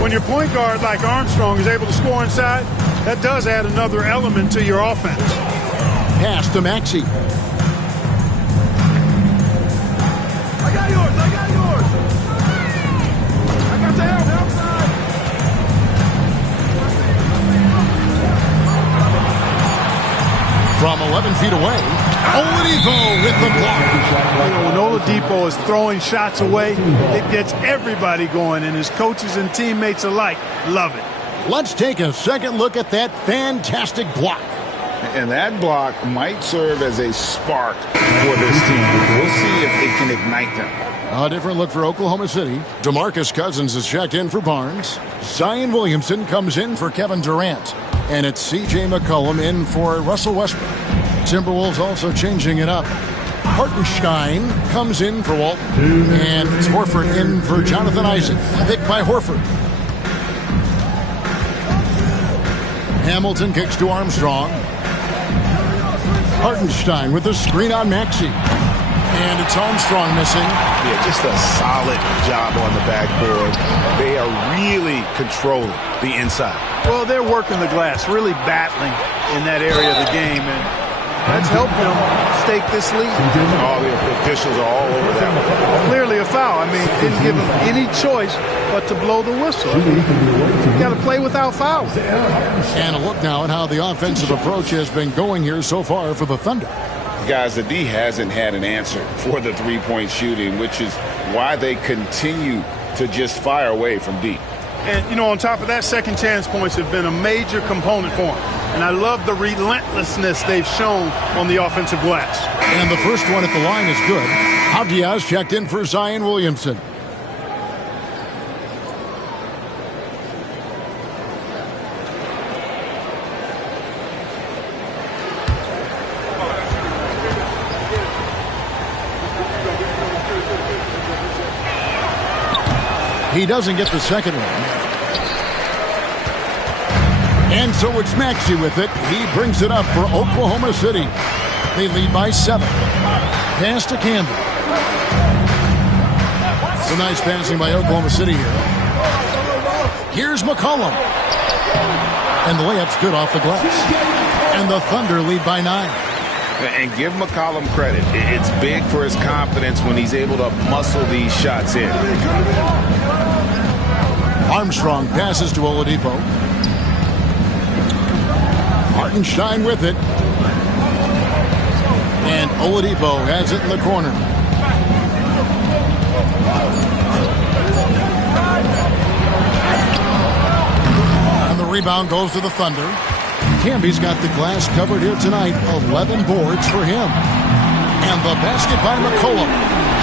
When your point guard like Armstrong is able to score inside, that does add another element to your offense. Pass to Maxey. I got yours. I got yours. I got the help. From 11 feet away, Oladipo with the block. When Oladipo is throwing shots away, it gets everybody going, and his coaches and teammates alike love it. Let's take a second look at that fantastic block. And that block might serve as a spark for this team. We'll see if it can ignite them. A different look for Oklahoma City. DeMarcus Cousins is checked in for Barnes. Zion Williamson comes in for Kevin Durant. And it's C.J. McCollum in for Russell Westbrook. Timberwolves also changing it up. Hartenstein comes in for Walton. And it's Horford in for Jonathan Isaac. Picked by Horford. Hamilton kicks to Armstrong. Hartenstein with the screen on Maxey. And it's Armstrong missing. Yeah, just a solid job on the backboard. They are really controlling the inside. Well, they're working the glass, really battling in that area of the game, and that's helped them stake this lead. All the officials are all over that one. Clearly a foul. I mean, didn't give them any choice but to blow the whistle. You got to play without fouls. And a look now at how the offensive approach has been going here so far for the Thunder. Guys, the D hasn't had an answer for the three-point shooting, which is why they continue to just fire away from deep. And, you know, on top of that, second chance points have been a major component for them. And I love the relentlessness they've shown on the offensive glass. And the first one at the line is good. Avdiaz checked in for Zion Williamson. He doesn't get the second one. And so it's Maxey with it. He brings it up for Oklahoma City. They lead by 7. Pass to Campbell. Some nice passing by Oklahoma City here. Here's McCollum. And the layup's good off the glass. And the Thunder lead by 9. And give McCollum credit. It's big for his confidence when he's able to muscle these shots in. Armstrong passes to Oladipo. Hartenstein with it. And Oladipo has it in the corner. And the rebound goes to the Thunder. Camby's got the glass covered here tonight. 11 boards for him. And the basket by McCollum.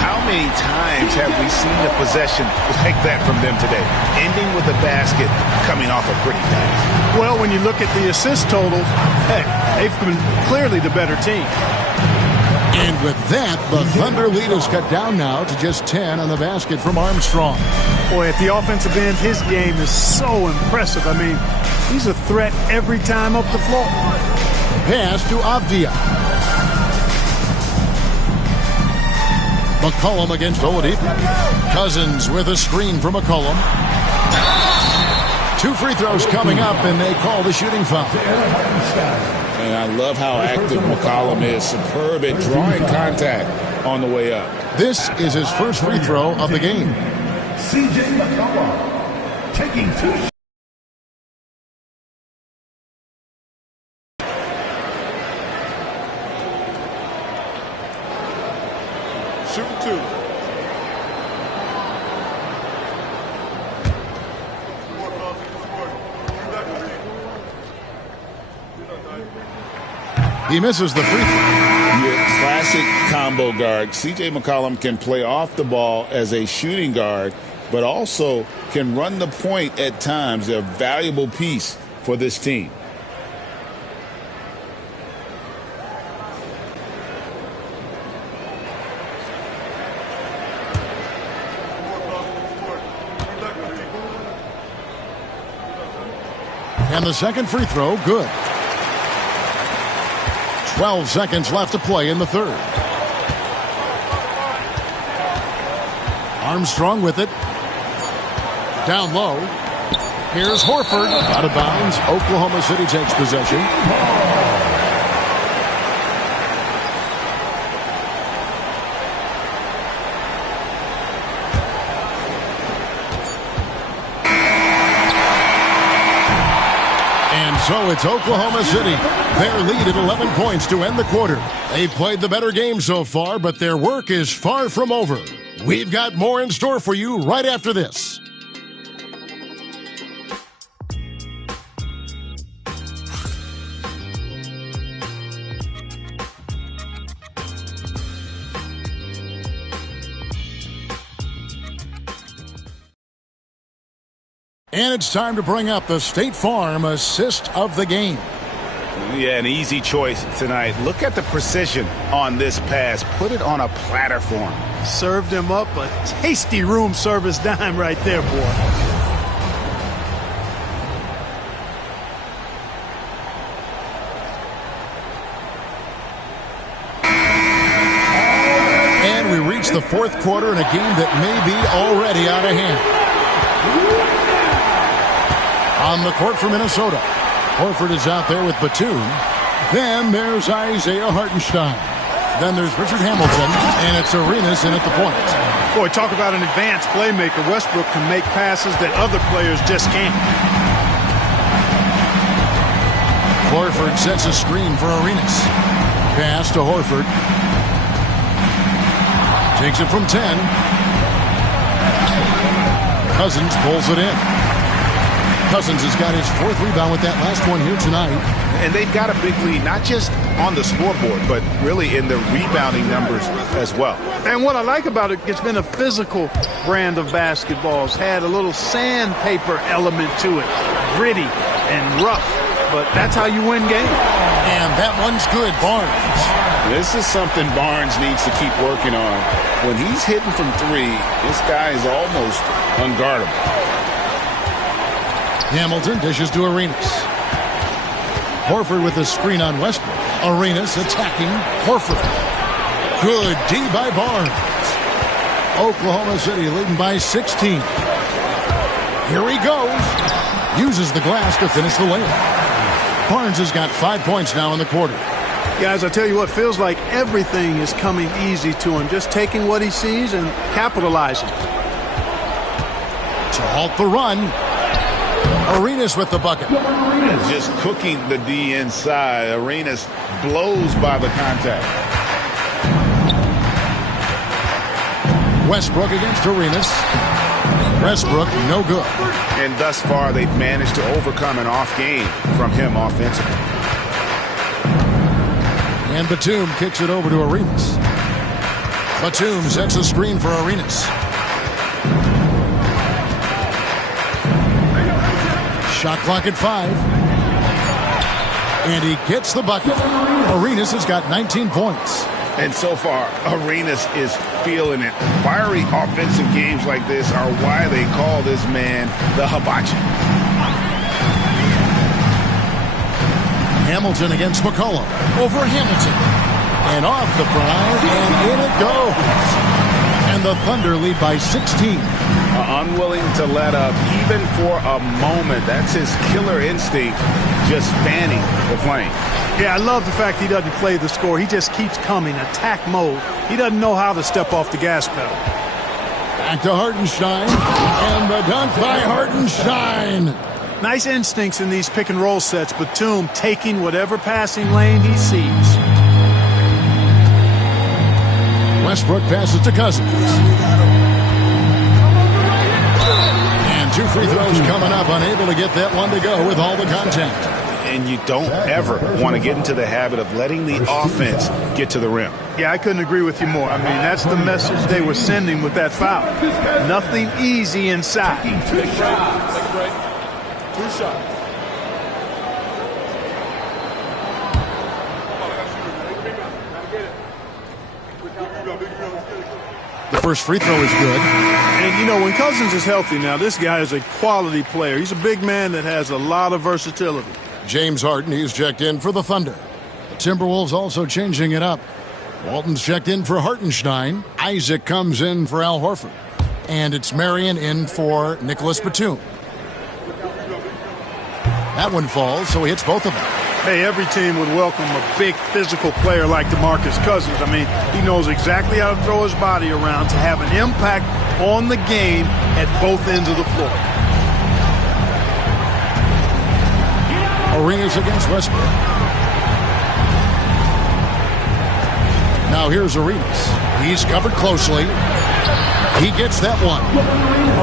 How many times have we seen a possession like that from them today? Ending with a basket, coming off a pretty pass. Well, when you look at the assist totals, hey, they've been clearly the better team. And with that, the Thunder lead is cut down now to just 10 on the basket from Armstrong. Boy, at the offensive end, his game is so impressive. I mean, he's a threat every time up the floor. Pass to Avdiaz. McCollum against Oladipo. Cousins with a screen for McCollum. 2 free throws coming up, and they call the shooting foul. And I love how active McCollum is. Superb at drawing contact on the way up. This is his first free throw of the game. C.J. McCollum taking 2. Shoot 2. He misses the free throw. Classic combo guard. C.J. McCollum can play off the ball as a shooting guard, but also can run the point at times. They're a valuable piece for this team. And the second free throw, good. 12 seconds left to play in the third. Armstrong with it. Down low. Here's Horford. Out of bounds. Oklahoma City takes possession. So it's Oklahoma City. Their lead at 11 points to end the quarter. They've played the better game so far, but their work is far from over. We've got more in store for you right after this. And it's time to bring up the State Farm assist of the game. Yeah, an easy choice tonight. Look at the precision on this pass. Put it on a platter for him. Served him up a tasty room service dime right there, boy. And we reach the fourth quarter in a game that may be already out of hand. On the court for Minnesota. Horford is out there with Batum. Then there's Isaiah Hartenstein. Then there's Richard Hamilton. And it's Arenas in at the point. Boy, talk about an advanced playmaker. Westbrook can make passes that other players just can't. Horford sets a screen for Arenas. Pass to Horford. Takes it from 10. Cousins pulls it in. Cousins has got his fourth rebound with that last one here tonight. And they've got a big lead, not just on the scoreboard, but really in the rebounding numbers as well. And what I like about it, it's been a physical brand of basketball. It's had a little sandpaper element to it. Gritty and rough, but that's how you win games. And that one's good, Barnes. This is something Barnes needs to keep working on. When he's hitting from three, this guy is almost unguardable. Hamilton dishes to Arenas. Horford with a screen on Westbrook. Arenas attacking Horford. Good D by Barnes. Oklahoma City leading by 16. Here he goes. Uses the glass to finish the layup. Barnes has got 5 points now in the quarter. Guys, I tell you what, feels like everything is coming easy to him. Just taking what he sees and capitalizing. To halt the run. Arenas with the bucket. Just cooking the D inside. Arenas blows by the contact. Westbrook against Arenas. Westbrook, no good. And thus far, they've managed to overcome an off game from him offensively. And Batum kicks it over to Arenas. Batum sets a screen for Arenas. Shot clock at 5. And he gets the bucket. Arenas has got 19 points. And so far, Arenas is feeling it. Fiery offensive games like this are why they call this man the hibachi. Hamilton against McCollum. Over Hamilton. And off the prize, and in it goes. And the Thunder lead by 16. Unwilling to let up even for a moment. That's his killer instinct, just fanning the flame. Yeah, I love the fact he doesn't play the score. He just keeps coming, attack mode. He doesn't know how to step off the gas pedal. Back to Hartenstein, and the dunk by Hartenstein. Nice instincts in these pick and roll sets. Batum taking whatever passing lane he sees. Westbrook passes to Cousins. And 2 free throws coming up, unable to get that one to go with all the contact. And you don't ever want to get into the habit of letting the offense get to the rim. Yeah, I couldn't agree with you more. I mean, that's the message they were sending with that foul. Nothing easy inside. Take a break. Take a break. 2 shots. The First free throw is good. And, you know, when Cousins is healthy now, this guy is a quality player. He's a big man that has a lot of versatility. James Harden, he's checked in for the Thunder. The Timberwolves also changing it up. Walton's checked in for Hartenstein. Isaac comes in for Al Horford. And it's Marion in for Nicholas Batum. That one falls, so he hits both of them. Hey, every team would welcome a big physical player like DeMarcus Cousins. I mean, he knows exactly how to throw his body around to have an impact on the game at both ends of the floor. Arenas against Westbrook. Now here's Arenas. He's covered closely. He gets that one.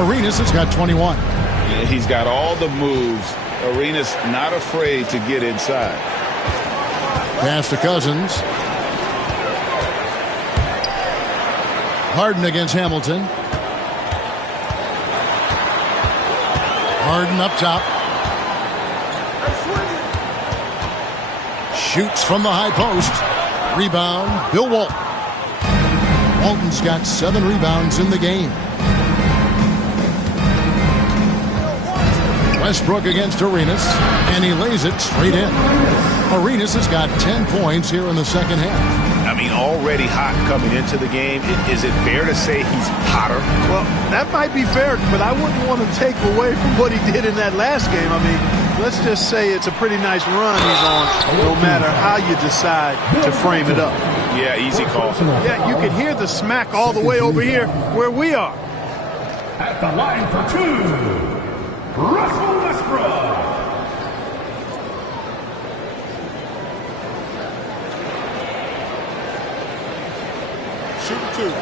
Arenas has got 21. Yeah, he's got all the moves. Arenas not afraid to get inside. Pass to Cousins. Harden against Hamilton. Harden up top. Shoots from the high post. Rebound, Bill Walton. Walton's got 7 rebounds in the game. Westbrook against Arenas, and he lays it straight in. Arenas has got 10 points here in the second half. I mean, already hot coming into the game. Is it fair to say he's hotter? Well, that might be fair, but I wouldn't want to take away from what he did in that last game. I mean, let's just say it's a pretty nice run he's on, no matter how you decide to frame it up. Yeah, easy call. Yeah, you can hear the smack all the way over here where we are. At the line for 2, Russell Westbrook. Shooting 2.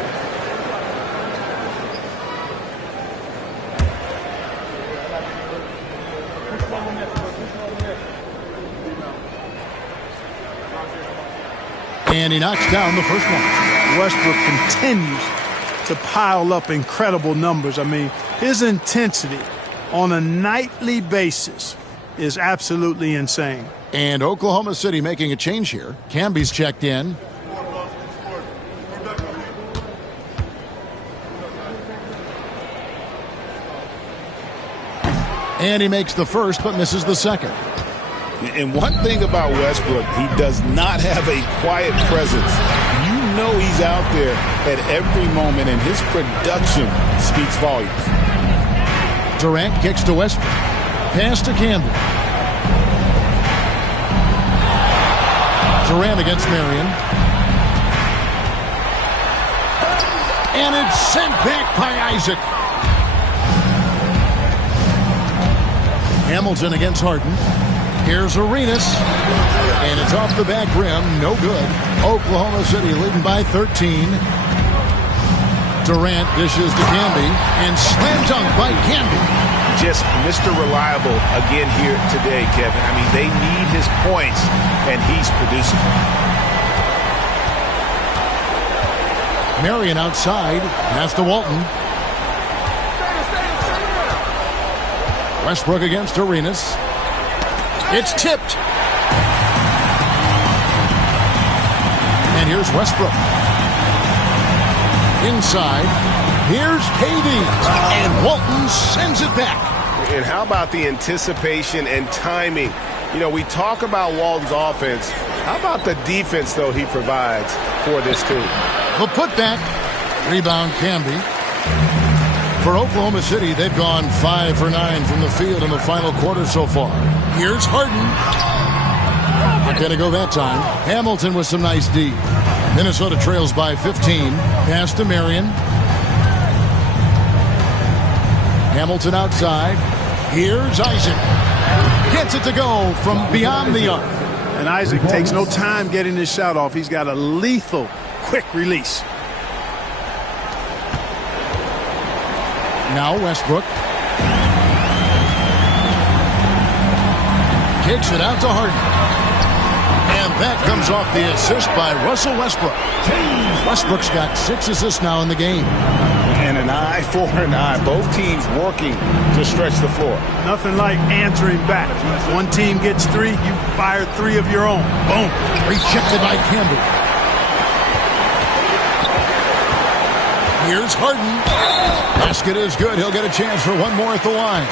And he knocks down the first one. Westbrook continues to pile up incredible numbers. I mean, his intensity on a nightly basis is absolutely insane. And Oklahoma City making a change here. Camby's checked in. And he makes the first but misses the second. And one thing about Westbrook, he does not have a quiet presence. You know he's out there at every moment, and his production speaks volumes. Durant kicks to Westbrook. Pass to Campbell. Durant against Marion. And it's sent back by Isaac. Hamilton against Harden. Here's Arenas. And it's off the back rim. No good. Oklahoma City leading by 13. Durant dishes to Camby. And slam dunk by Camby. Just Mr. Reliable again here today, Kevin. I mean, they need his points, and he's producing. Marion outside. Pass to Walton. Westbrook against Arenas. It's tipped. And here's Westbrook. Inside. Here's KD. And Walton sends it back. And how about the anticipation and timing? You know, we talk about Walton's offense. How about the defense, though, he provides for this team? The putback. Rebound Camby. For Oklahoma City, they've gone 5 for 9 from the field in the final quarter so far. Here's Harden. Not going to go that time. Hamilton with some nice D. Minnesota trails by 15. Pass to Marion. Hamilton outside. Here's Isaac. Gets it to go from beyond the arc. And Isaac takes no time getting his shot off. He's got a lethal, quick release. Now Westbrook. Kicks it out to Harden. And that comes off the assist by Russell Westbrook. Westbrook's got 6 assists now in the game. And an eye for an eye. Both teams working to stretch the floor. Nothing like answering back. One team gets 3, you fire 3 of your own. Boom. Rejected by Campbell. Here's Harden. Basket is good. He'll get a chance for one more at the line.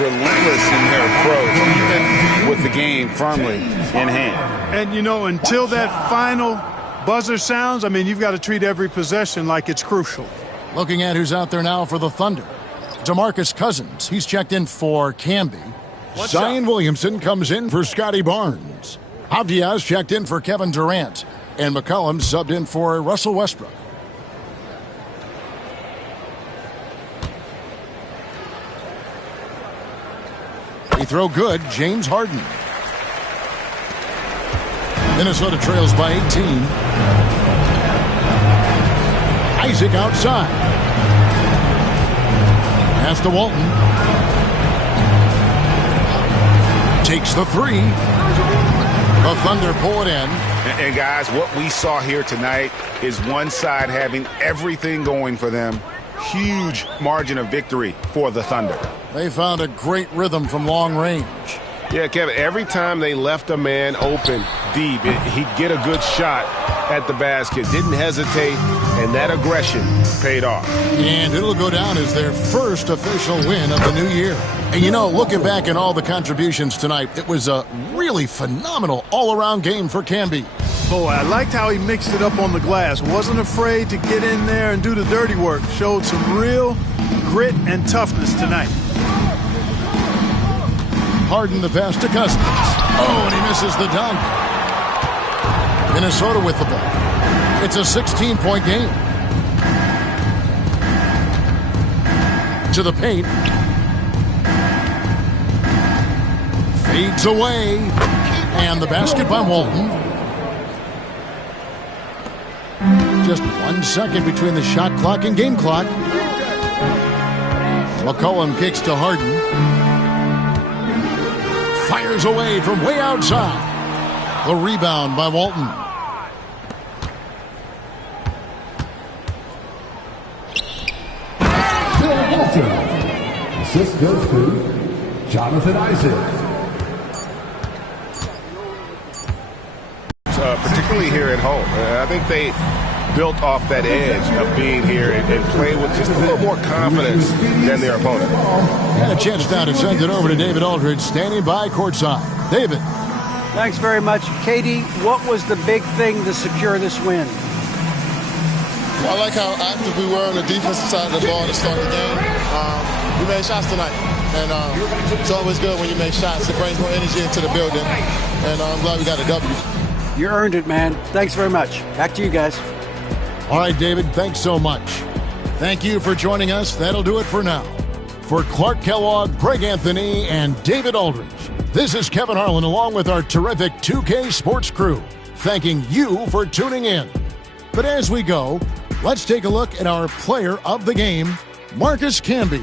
Relentless in their approach, even with the game firmly in hand. And, you know, until that final buzzer sounds, I mean, you've got to treat every possession like it's crucial. Looking at who's out there now for the Thunder. DeMarcus Cousins. He's checked in for Camby. Zion Williamson comes in for Scotty Barnes. Avdiaz checked in for Kevin Durant. And McCollum subbed in for Russell Westbrook. Free throw good, James Harden. Minnesota trails by 18. Isaac outside. Pass to Walton. Takes the three. The Thunder pull it in. And guys, what we saw here tonight is one side having everything going for them. Huge margin of victory for the Thunder. They found a great rhythm from long range. Yeah, Kevin, every time they left a man open deep, he'd get a good shot at the basket. Didn't hesitate, and that aggression paid off. And it'll go down as their first official win of the new year. And, you know, looking back at all the contributions tonight, it was a really phenomenal all-around game for Camby. Boy, I liked how he mixed it up on the glass. Wasn't afraid to get in there and do the dirty work. Showed some real grit and toughness tonight. Harden the pass to Cousins. Oh, and he misses the dunk. Minnesota with the ball. It's a 16-point game. To the paint. Fades away. And the basket by Walton. Just 1 second between the shot clock and game clock. McCollum kicks to Harden. Fires away from way outside. The rebound by Walton. Phil Walton. Assist goes to Jonathan Isaac. Particularly here at home. I think they built off that edge of being here and played with just a little more confidence than their opponent. And a chance now to send it over to David Aldridge, standing by courtside. David. Thanks very much. Katie, what was the big thing to secure this win? Well, I like how active we were on the defensive side of the ball to start the game. We made shots tonight, and it's always good when you make shots. It brings more energy into the building, and I'm glad we got a W. You earned it, man. Thanks very much. Back to you guys. All right, David, thanks so much. Thank you for joining us. That'll do it for now. For Clark Kellogg, Greg Anthony, and David Aldridge, this is Kevin Harlan along with our terrific 2K Sports crew, thanking you for tuning in. But as we go, let's take a look at our player of the game, Marcus Camby.